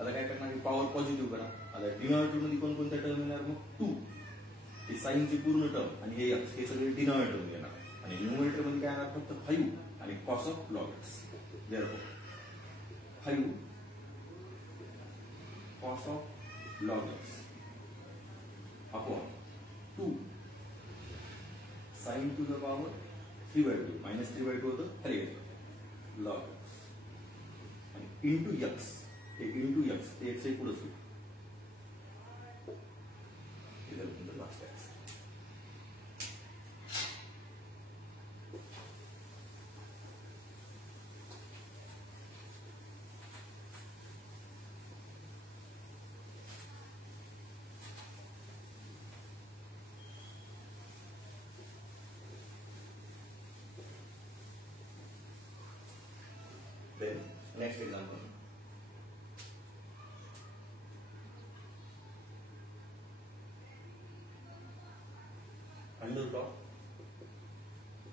आता काय करणार, पॉवर पॉझिटिव्ह करा. आता डिनॉमिनेटर मध्ये कोणकोणत्या टर्म येणार, मग 2 ही साइनची पूर्ण टर्म आणि हे x हे सगळे डिनॉमिनेटर मध्ये येणार आणि न्यूमरेटर मध्ये काय येणार, फक्त 5 आणि cos of log x. Therefore 5 cos of log x upon 2 sin to the power 3 by 2 minus 3 by 2 होतं खाली येतं log x आणि into x, हे into x ते x हे पुढे होईल, हे झालं तुमचं last x. Then next example. Under root of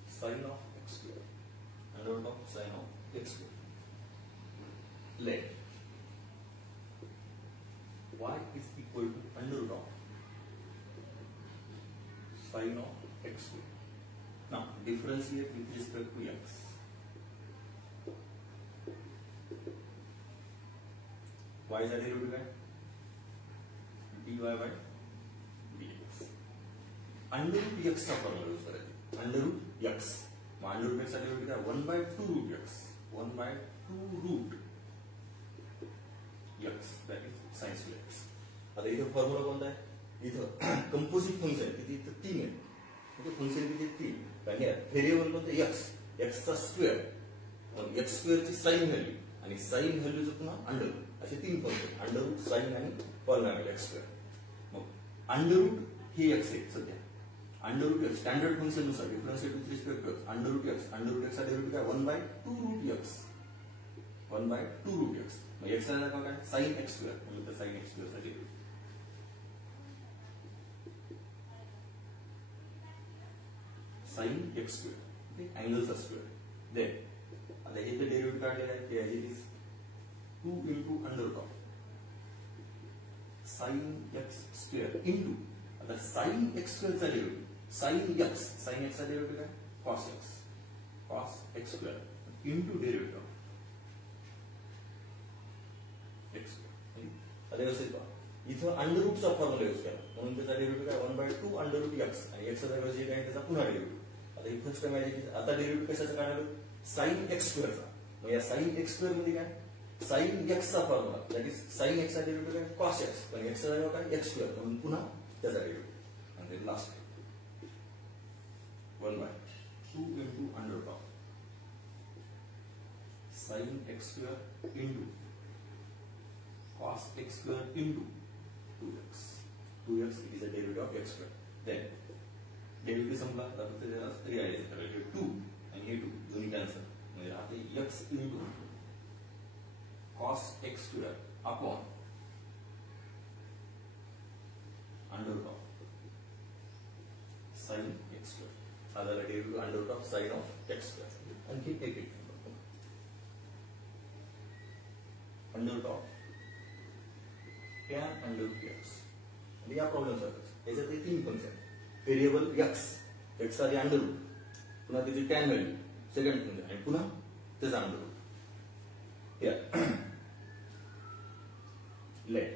sin of x square. Under root of sin of x square. Let y is equal to under root of sin of x square. Now differentiate with respect to x. y चा derivative काय, dy by dx. Under root x चा formula use करायचा, under root x, मग under root x चा derivative काय, 1 by 2 root x, 1 by 2 root x, that is sin square x. आता इथं formula कोणता आहे, इथं कंपोजिट फंक्शन किती, इथं 3 आहे, इथे फंक्शन किती 3, कारण व्हेरिएबल कोणतं x चा स्क्वेअर, मग x स्क्वेअर ची साइन व्हॅल्यू आणि साइन व्हॅल्यूचं पुन्हा अंडर रूट, असे 3 फंक्शन, अंडर रूट, साइन आणि पॉलिनॉमियल x स्क्वेअर. मग अंडर रूट हे x आहे सध्या, under root x standard function नुसार differentiate with respect to x, under root x चा डेरिवेटिव काय, 1 by 2 root x, 1 by 2 root x. मग x चा जागा काय, sin x स्क्वेअर, म्हणजे sin x स्क्वेअर चा डेरिवेटिव sin x स्क्वेअर, अँगलचा स्क्वेअर. देन आता हे जे डेरिवेटिव काढलेलं आहे ते आहे 2 into under root of sin x square into, आता sin x square चा डेरिवेटिव sin x चा डेरिवेटिव काय, cos x square into derivative of x square. आता व्यवस्थित पहा, इथं अंडर रूटचा फॉर्म्युला यूज केला म्हणून त्याचा डेरिवेटिव काय, 1 by 2 under root x आणि x चा जागा जे काय त्याचा पुन्हा डेरिवेटिव. आता ही फर्स्ट टर्म आहे, आता डेरिवेटिव कशाचा काढायला, sin x square चा. मग या sin x square मध्ये काय, sin x चा formula, that is sin x चा डेरिवेटिव काय, cos x, पण x चा जागा काय, x स्क्वेअर, म्हणून पुन्हा त्याचा डेरिवेटिव. आणि last 1 by 2 into under root of sin x square into cos x square into 2x. 2x is a derivative of x square. Then derivative संपला, तर त्याला रिअलाइज करायचे 2 आणि हे 2 दोन्ही कॅन्सल, म्हणजे राहते x into cos x square upon under root of sin x square. आता derivative under root of sin of x square. आणखी एक under root of tan under root x. आणि या प्रॉब्लेम सारखं याच्यात ते तीन फंक्शन व्हेरिएबल एक्स आधी अंडर रूट, पुन्हा त्याची टॅन व्हॅल्यू सेकंड फंक्शन आणि पुन्हा त्याचा under root. Let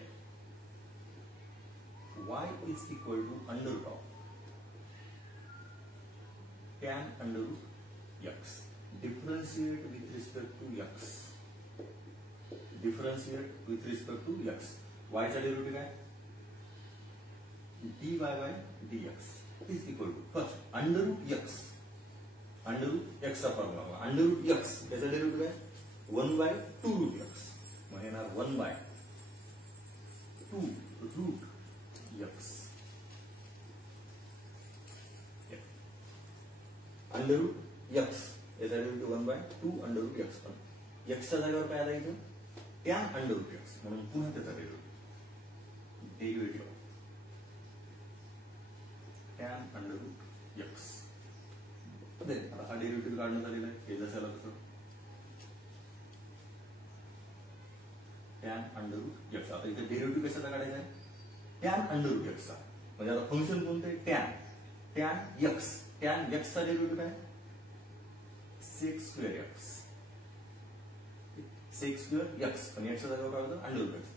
y is equal to under root of tan under root x. Differentiate with respect to x. Differentiate with respect to x. y चा derivative काय? dy by dx is equal to first under root x. under root x चा formula under root x त्याचा derivative काय? 1 by 2 root x. मग येणार 1 by 2 root x. Under root x याचा derivative 1 by 2 under root x. पण एक्सच्या जागेवर काय आला इथं? टॅन अंडर रूट एक्स, म्हणून पुन्हा त्याचा derivative tan under root x. आता हा डेरिव्हेटिव्ह काढण्यात आलेला आहे. हे जसं आलं तसं टॅन अंडर रूट एक्स. आता इथे डेरिव्हेटिव्ह कशाचा काढायचा आहे? टॅन अंडर रूट एक्सचा. म्हणजे आता फंक्शन कोणतं आहे? Tan x. टॅन एक्सचा डेरिव्हेटिव्ह काय? Sec square x. Sec square x पण एक्सच्या जागेवर काय होतं? Under root x.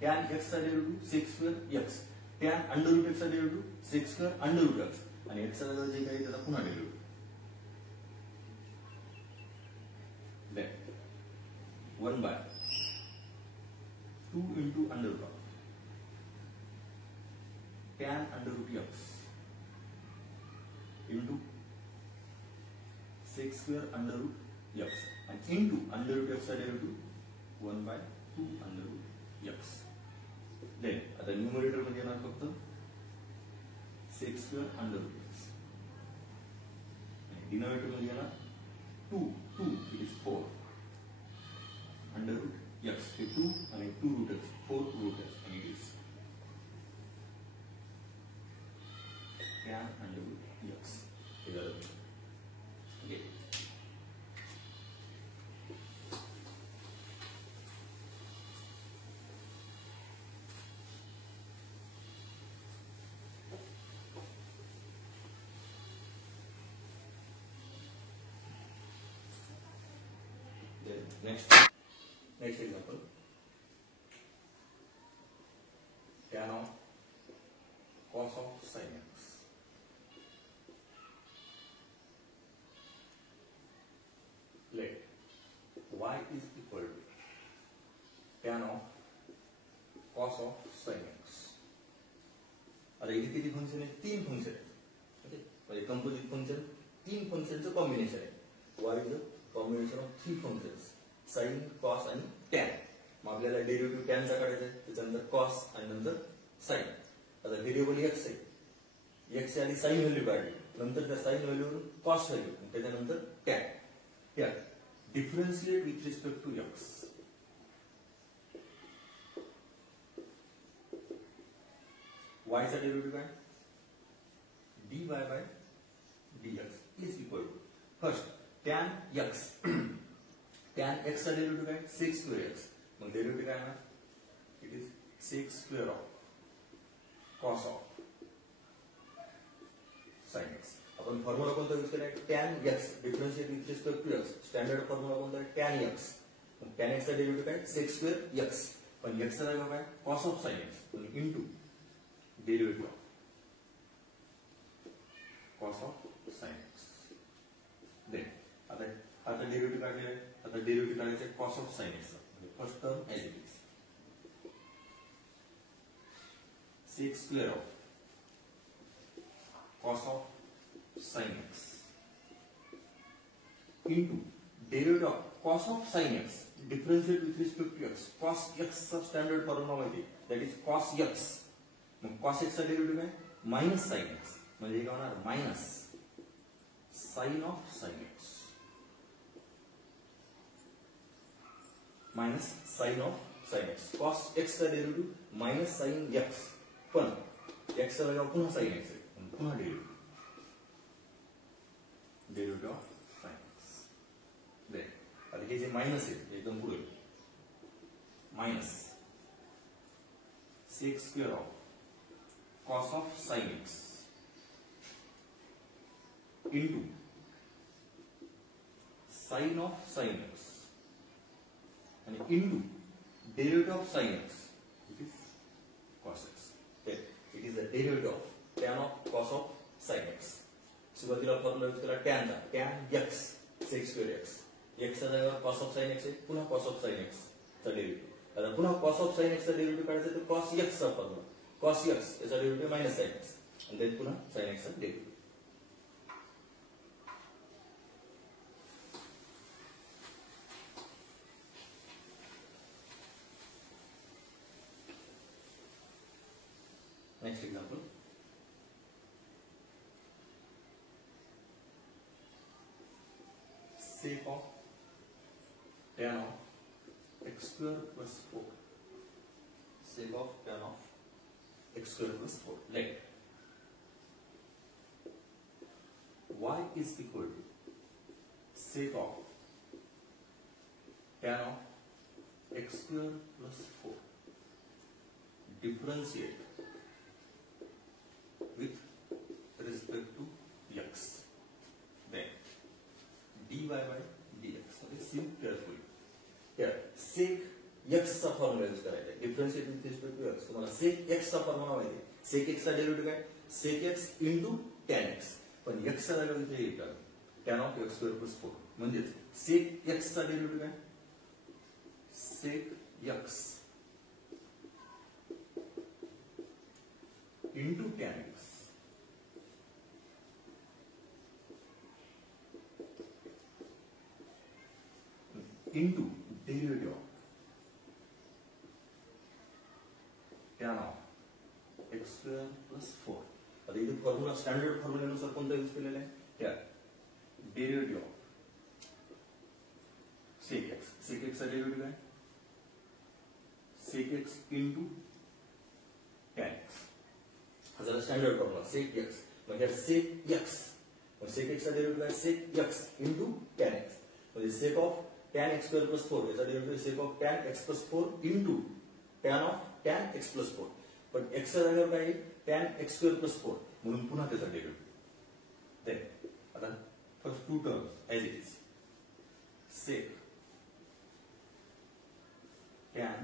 टॅन एक्सचा derivative sec square x. Tan under root एक्सचा derivative sec square under root x. आणि एक्सच्या जागेवर जे काही त्याचा पुन्हा derivative 1 by 2 into under root of tan under root x into sec square under root x and into under root x derivative 1 by 2 under root x. Then at the numerator मध्ये येणार फक्त sec square under root x आणि denominator मध्ये येणार 2 it is 4 under root x हे 2 आणि 2 root x 4 root x and it is tan under root x. Okay. Next example. Tan of cos of sin x. Let y is equal to tan of cos of sin x. आता इथे किती function आहे? 3 function आहेत. Okay, म्हणजे composite function 3 फंक्शनचं combination आहे. y is a combination of 3 functions sine cos आणि tan. मग आपल्याला डेरिव्हेटिव्ह टॅनचा काढायचा आहे, त्याच्यानंतर कॉस आणि नंतर साइन. आता व्हेरिएबल एक्स आहे, एक्स आणि साइन व्हॅल्यू काढली, नंतर त्या साइन व्हॅल्यूवरून कॉस व्हॅल्यू, त्याच्यानंतर tan. Tan differentiate with respect to x. वायचा डेरिव्हेटिव्ह काय? dy by dx is equal to first tan x. Tan x चा डेरिव्हेटिव्ह काय? Sec square x. मग डेरिव्हेटिव्ह काय आहे? It is sec square of cos of sine x. आपण formula कोणता use केलाय? Tan x differentiate with respect to x. Standard formula कोणता आहे? Tan x. टॅन एक्स चा डेरिव्हेटिव्ह काय? Sec square x. पण एक्स चा जागा काय? Cos of sine x into derivative of cos of sine x. Then आता डेरिव्हेटिव्ह काढले. आता डेरिव्हेटिव्ह काढायचे cos of sine x. First term as it is sec square of cos of sine x into derivative of cos of sine x differentiate with respect to x. Cos x चा standard formula माहिती, that is cos x. मग cos x चा derivative काय? Minus sine x. म्हणजे काय होणार? Minus sine of sine x minus sine of sine x. Cos x चा derivative minus sine x, पण एक्स चा जागा पुन्हा साइन एक्स आहे, पुन्हा derivative of sine x. Then आता हे जे मायनस आहे एकदम पुढे minus sec square of cos of sin x into sin of sin x and into derivative of sin x, it is cos x. Okay, it is the derivative of tan of cos of sin x. सुरुवातीला formula use केला tan चा, tan x sec square x, x च्या जागेवर cos of sin x आहे, पुन्हा cos of sin x चा derivative. आता पुन्हा cos of sin x चा डेरिव्हेटिव्ह काढायचा तर cos x चा फॉर्म्युला, cos x याचा डेरिव्हेटिव्ह minus sin x आणि देन पुन्हा sin x चा derivative. Next example. Sec of tan of x square plus 4. Sec of tan of x square plus 4. Let y is equal to sec of tan of x square plus 4. Differentiate with respect to x. Then dy by dx. Okay, see carefully. Here sec x चा formula use करायचा आहे. Differentiate with respect to x. तुम्हाला sec x चा formula माहिती आहे. sec x चा derivative काय? sec x into tan x. पण x चा जागा इथे येईल tan of x square plus 4. म्हणजे sec x चा डेरिव्हेटिव्ह काय? sec x into tan x into derivative of tan of x square plus 4. आता इथे फॉर्म्युला स्टँडर्ड फॉर्म्युल्यानुसार कोणता यूज केलेला आहे? त्या derivative of sec x. sec x चा डेरिव्हेटिव्ह काय? sec x into tan x. हा झाला स्टँडर्ड फॉर्म्युला sec x. म्हणजे sec x, sec x चा डेरिव्हेटिव्ह काय? sec x into tan x. म्हणजे sec of tan x square plus 4 याचा derivative sec of tan x plus 4 into tan of tan x plus 4. पण x च्या जागेवर काय आहे? tan x square plus 4 म्हणून पुन्हा त्याचा डेरिव्हेटिव्ह. देन आता first two terms as it is. sec tan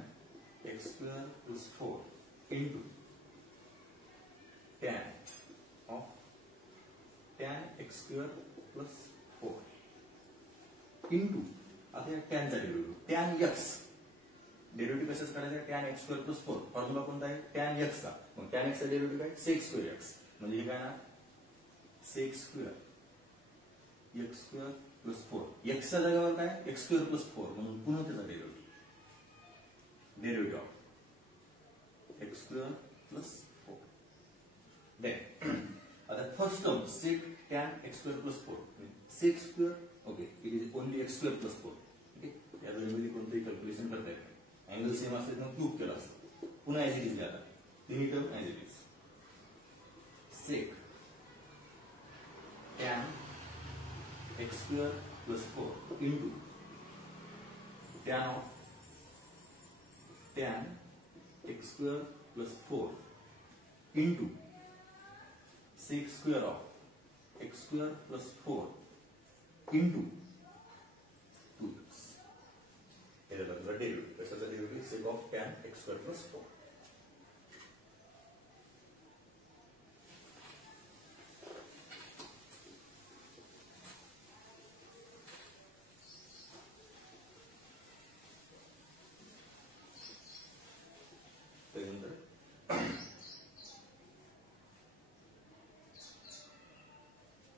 x square plus 4 into tan of tan x square plus 4 into आता tan चा डेरिव्हेटिव्ह tan x. डेरिव्हेटिव्ह कशाच काढायचा? tan x square plus 4. Formula कोणता आहे? tan x चा. मग tan x चा derivative काय? sec square x. म्हणजे हे काय ना sec square x square plus 4. x च्या जागेवर काय? x square plus 4 म्हणून पुन्हा त्याचा derivative of x square plus 4. Then आता first term sec tan x square plus 4. sec square okay, it is only x square plus 4. Okay, या दोन्हीमध्ये कोणतेही कॅल्क्युलेशन करता येत नाही. अँगल सेम असते तर क्यूब केला असतो. पुन्हा ऍज इट इज घ्या. तिन्ही term as it is. sec tan x square plus 4 into tan of tan x square plus 4 into sec square of x square plus 4 into 2x. याला लागला derivative. कशाचा derivative? sec of tan x square plus 4.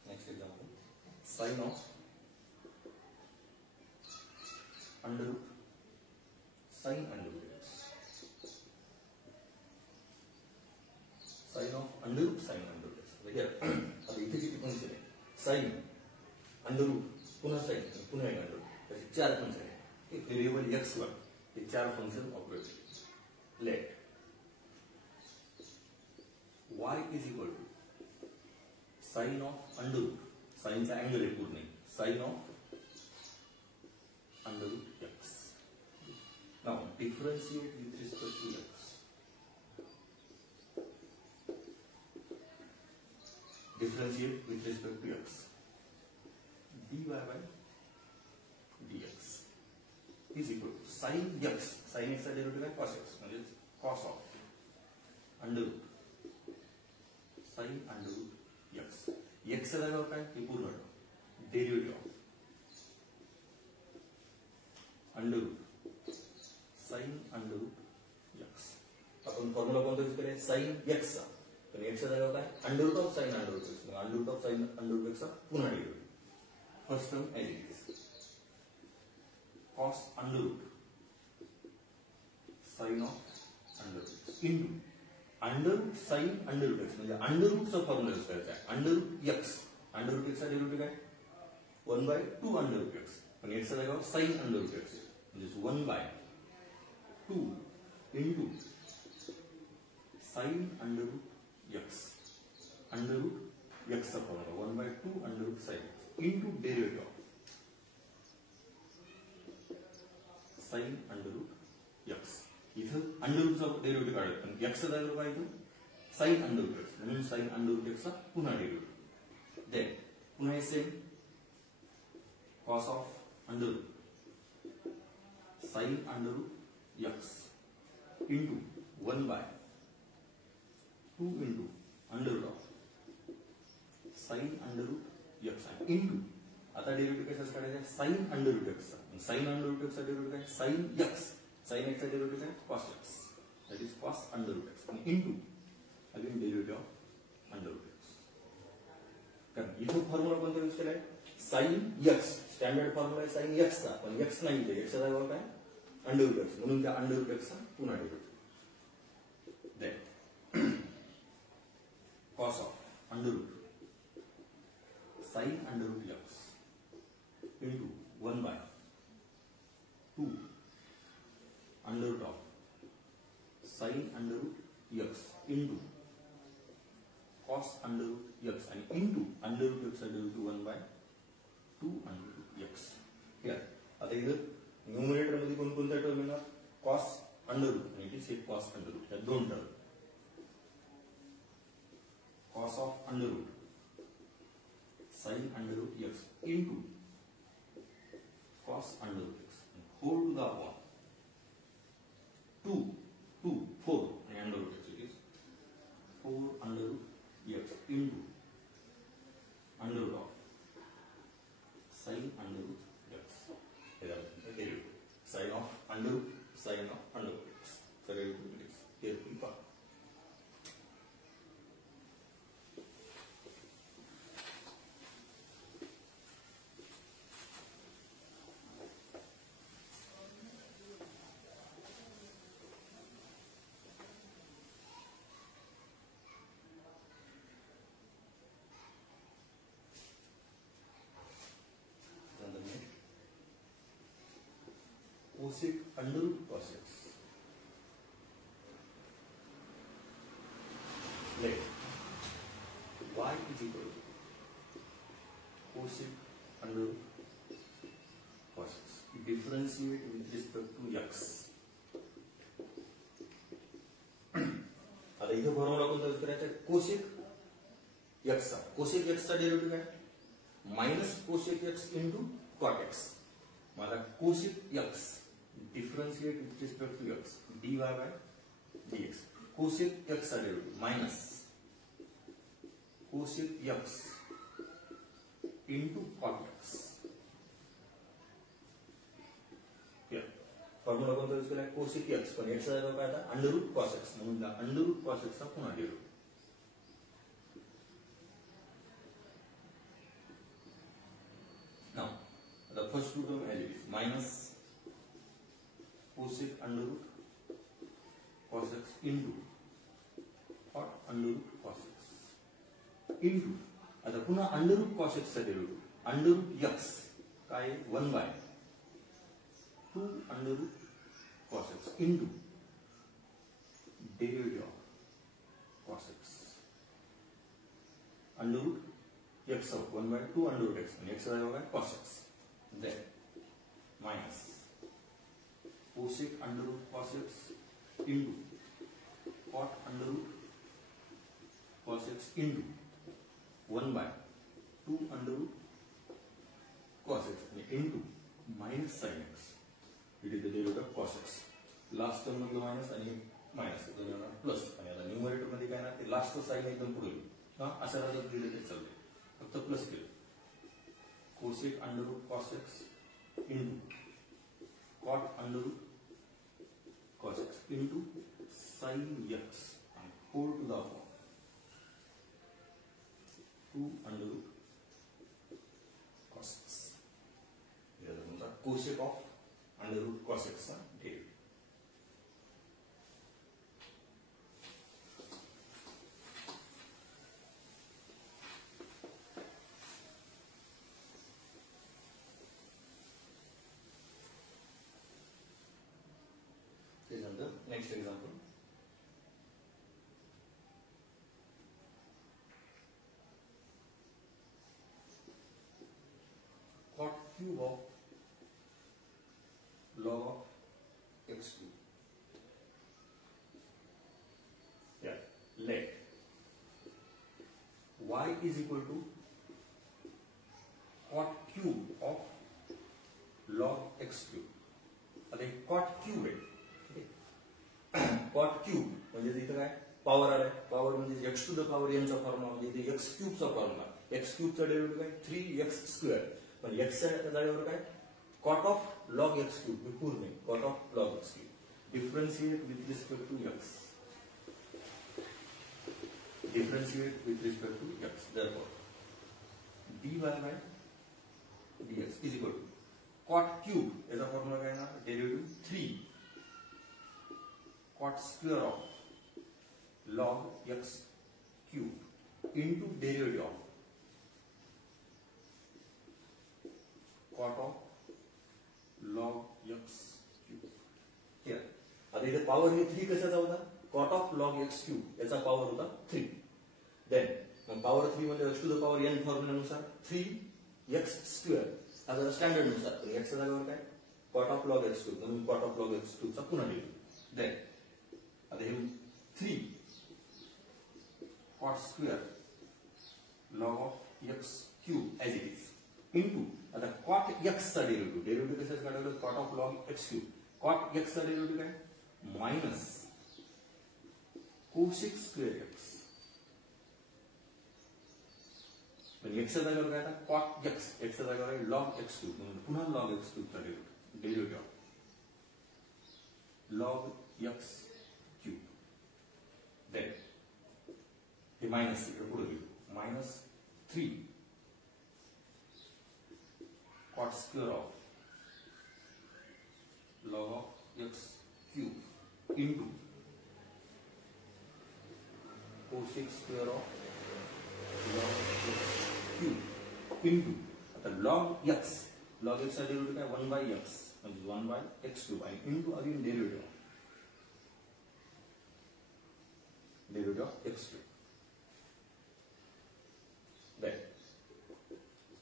Next example, sin of under root sin under root x. Sin of under root sin under root x. Here, आता इथे किती function आहे? sin under root पुन्हा sin पुन्हा एक under root. असे चार function आहे. व्हेरिएबल x वर हे चार function operate. Let y is equal to sin of under root. sin चा अँगल आहे पूर्ण. sin of under root x. Now differentiate with respect to x. Differentiate with respect to x. dy by dx is equal to sin x. Sin x चा derivative आहे cos x, म्हणजे cos of under root sin under root x. x चा जागेवर काय? हे पूर्ण derivative of under root sin under root x. आपण formula कोणता यूज करूया? sin x चा. पण x चा जागेवर काय? under root of sin under root x. under root of sin under root x चा पुन्हा derivative. First term as it is. Cos under root sin of under root x into under root sin under root x. म्हणजे under root चा formula use करायचा आहे. under root x. under root x चा derivative काय? 1/2 under root x. पण x चा जागेवर sin under root x. म्हणजे 1/2 into sin under root x. under root x चा formula 1/2 under root sin x into derivative of sin under root x. इथं under root चा derivative काढायचा, पण x चा जागेवर काय येतो? sin under root x. म्हणून sin under root x चा पुन्हा डेरिव्हेटिव्ह. देन पुन्हा same cos of under root sin under root x into 1/2 into under root of sin under root x into आता डेरिव्हेटिव्ह कशाच काढायचा? sin under root x चा. sin under root x चा derivative काय? sin x. sin x चा derivative काय? cos x. that is cos under root x and into again derivative of under root x. कारण इथं formula कोणता use केलाय? sin x. Standard formula आहे sin x चा, पण x नाही इथे. x चा जागेवर काय? under root x. म्हणून त्या under root x चा पुन्हा derivative. then cos of under root sin under root x into 1/2 under root of sin under root x into cos under root x and into under root x equal to 1/2 under root x. Here, आता इधर numerator मध्ये कोणकोणत्या term येणार? cos under root आणि इथे सेक cos under root. या दोन term. cos of under root sin under root x into cos under root x whole to the power 4 and under root x. It is 4 under root x into under root of sin under root x. Sin of under root sin of under root x. So carefully follow. Cosec under root cos x. Let y is equal to cosec under root cos x. Differentiate with respect to x. आता इथे formula कोणता use करायचा? cosec x चा. cosec x चा derivative काय? Minus cosec x into cot x. मला cosec x differentiate with respect to x dy by dx. cosec x चा derivative minus cosec x into cot x. Formula कोणता use केलाय? cosec x. पण x चा जागा काय आता? Under root cos x. म्हणून अंडर रूट cos x चा पुन्हा derivative. Now the first two term as it is minus cosec under root cos x into cot under root cos x into आता पुन्हा under root cos x चा derivative under root x काय 1/2 under root cos x into derivative of cos x under root x of 1/2 under root x and x चा जागा cos x. Then minus cosec under root cos x into cot under root cos x into 1 by 2 under root cos x into minus sin x. It is the derivative of cos x. Last term मधलं minus आणि minus plus आणि आता numerator मध्ये काय ना ते last sign एकदम पुढे हा अशा राहतात रिलेटेड चालते फक्त प्लस केलं cosec under root cos x into cot under root cos x into sine x आणि whole to the upon 2 under root cos x. हे तुमचा cosec of under root cos x चा derivative. Next example. Cot cube of log of x cube. Yeah. Let y is equal to cot cube of log x cube. आता cot cube आहे. Cot cube म्हणजे इथं काय power आलाय power म्हणजे x to the power n चा formula म्हणजे इथे एक्स क्यूबचा फॉर्म्युला एक्स क्यूबचा डेरिव्हेटिव्ह काय 3x² पण एक्स च्या जागेवर काय cot of log x cube पूर्ण cot of log x cube differentiate with respect to x differentiate with respect to x therefore dy by dx is equal to cot cube याचा formula काय ना derivative 3 cot square of log x cube into derivative of cot of log x cube. Here आता इथे power हे 3 कशाचा होता cot of log x cube याचा power होता 3. देन पॉवर 3 म्हणजे x to the power n फॉर्म्युल्यानुसार 3x² आता स्टँडर्ड नुसार x च्या जागेवर काय cot of log x cube म्हणून cot of log x cube चा पुन्हा डेरिव्हेटिव्ह. देन आता हे 3 cot square log of x cube as it is into आता cot x चा डेरिव्हेटिव्ह कशाच काढलं cot of log x cube cot x चा डेरिव्हेटिव्ह काय मायनस cosec square x पण x च्या जागेवर काय आता cot x x च्या जागेवर आहे log x cube म्हणून पुन्हा log x cube चा डेरिव्हेटिव्ह log x then हे मायनस इकडे पुढे घेऊ minus 3 cot square of log of x cube into cosec square of log x cube into आता log x चा डेरिव्हेटिव्ह काय 1 by x म्हणजे 1 by x cube आणि into again derivative of x cube. Then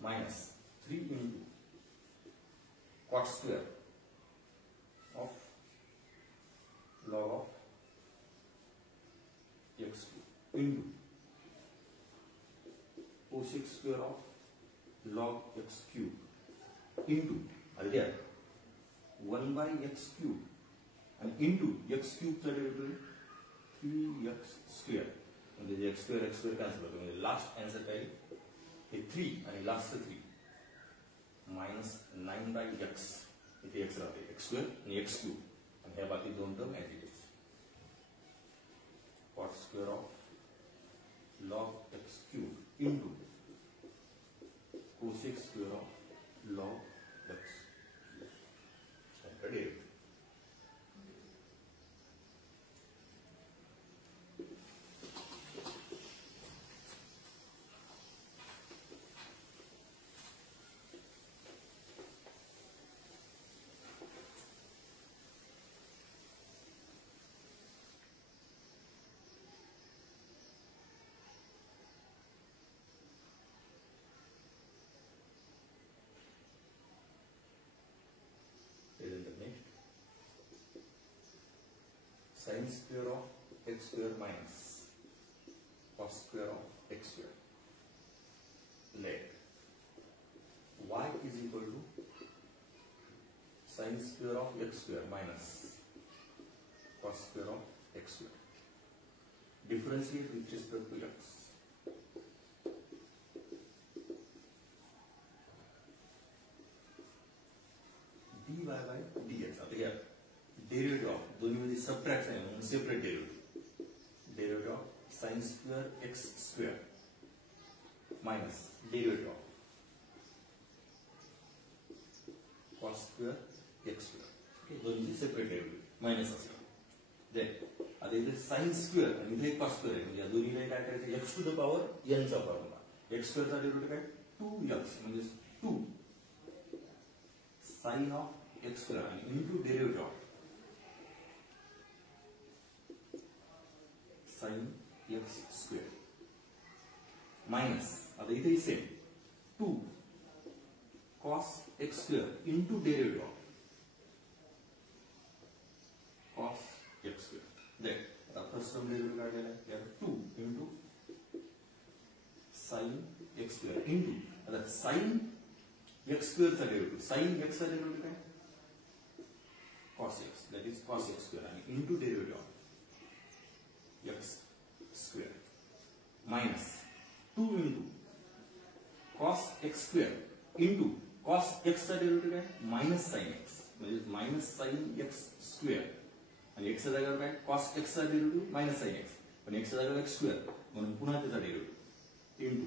minus 3 into cot square of log of x cube into cosec square of log x cube into again 1 by x cube and into x cube चा derivative 3x² म्हणजे x² cancel होतो म्हणजे last answer काय हे 3 आणि last 3 minus 9 bye x इथे x राहते x² आणि x क्यूब आणि ह्या बाकी दोन term as it is cot square of log x cube into cosec square of log x cube. sin square of x square minus cos square of x square. Let y is equal to sin square of x square minus cos square of x square. Differentiate with respect to x. dy by dx. आता here derivative of दोन्हीमध्ये subtract आहे म्हणून separate derivative of sin square x square minus derivative of cos square x square. Okay, दोन्हीची separate derivative minus असेल. Then आता इथे sin square आणि इथे cos square आहे, म्हणजे या दोन्हीला काय करायचं, x to the power n चा फॉर्म्युला. x square चा डेरिव्हेटिव्ह काय 2x म्हणजे 2 sin of x square आणि into derivative of sin x square minus आता इथे same 2 cos x square into derivative of cos x square. Then आता first term derivative काढलेला आहे, यात 2 into sin x square into आता sin x square चा derivative, sin x चा derivative काय cos x, that is cos x square आणि into derivative of x square minus 2 into cos x square into cos x चा derivative काय minus sin x म्हणजे minus sin x square आणि x च्या जागेवर काय cos x चा derivative minus sin x पण x च्या जागेवर x square म्हणून पुन्हा त्याचा derivative into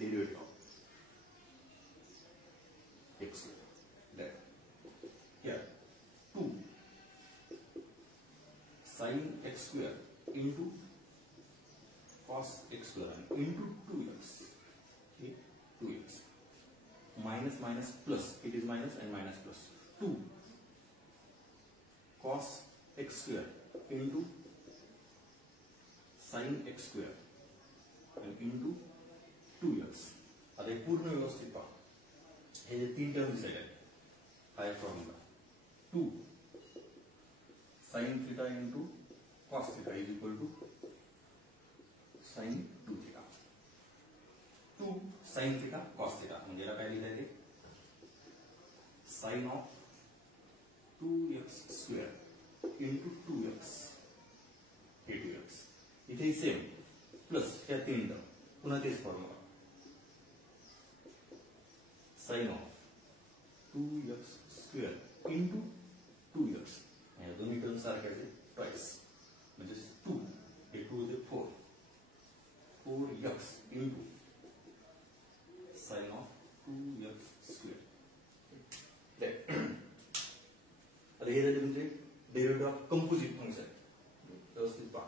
derivative of x square. That here 2 sin x square into cos x square and into 2x. Okay, 2x minus minus plus, it is minus and minus plus 2 cos x square into sin x square and into 2x. आता हे पूर्ण व्यवस्थित पहा, हे जे तीन term दिसत आहेत काय formula 2 sin theta into cos theta is equal to sin 2 theta. 2 sin theta cos theta म्हणजे याला काय लिहिलं आहे, sin of 2x square into 2x हे 2x. इथे सेम प्लस या तीन टर्म पुन्हा तेच formula sin of 2x square into 2x या दोन्ही टर्म सारख्याच आहेत ट्वाइस म्हणजे 2 हे 2 इथे 4x into sin of 2x square. आता हे झाले म्हणजे डेरिव्हेटिव्ह ऑफ कंपोजिट फंक्शन. व्यवस्थित पहा,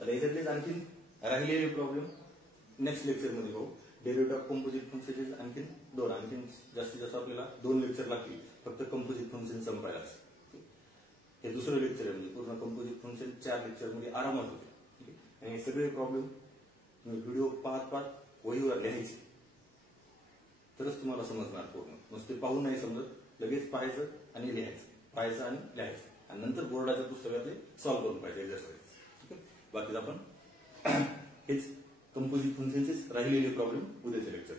आता याच्यातलेच आणखी राहिलेले प्रॉब्लेम नेक्स्ट लेक्चर मध्ये पाहू. डेरिव्हेटिव्ह ऑफ कंपोजिट फंक्शन आणखी जास्तीत जास्त आपल्याला 2 लेक्चर लागतील फक्त कंपोजिट फंक्शन संपायलाच. हे दुसरं लेक्चर आहे, म्हणजे पूर्ण कंपोजिट फंक्शन 4 लेक्चर मध्ये आरामात होते. आणि हे सगळे प्रॉब्लेम व्हिडिओ पाहत वहीवर लिहायचे तरच तुम्हाला समजणार पूर्ण. नुसते पाहून नाही समजत, लगेच पाहायचं आणि लिहायचं, पाहायचं आणि लिहायचं आणि नंतर बोर्डाच्या पुस्तकातले सॉल्व्ह करून पाहिजे एक्झरसाइज. बाकी आपण हेच कंपोजिट फंक्शनचेच राहिलेले प्रॉब्लेम उद्याच्या लेक्चर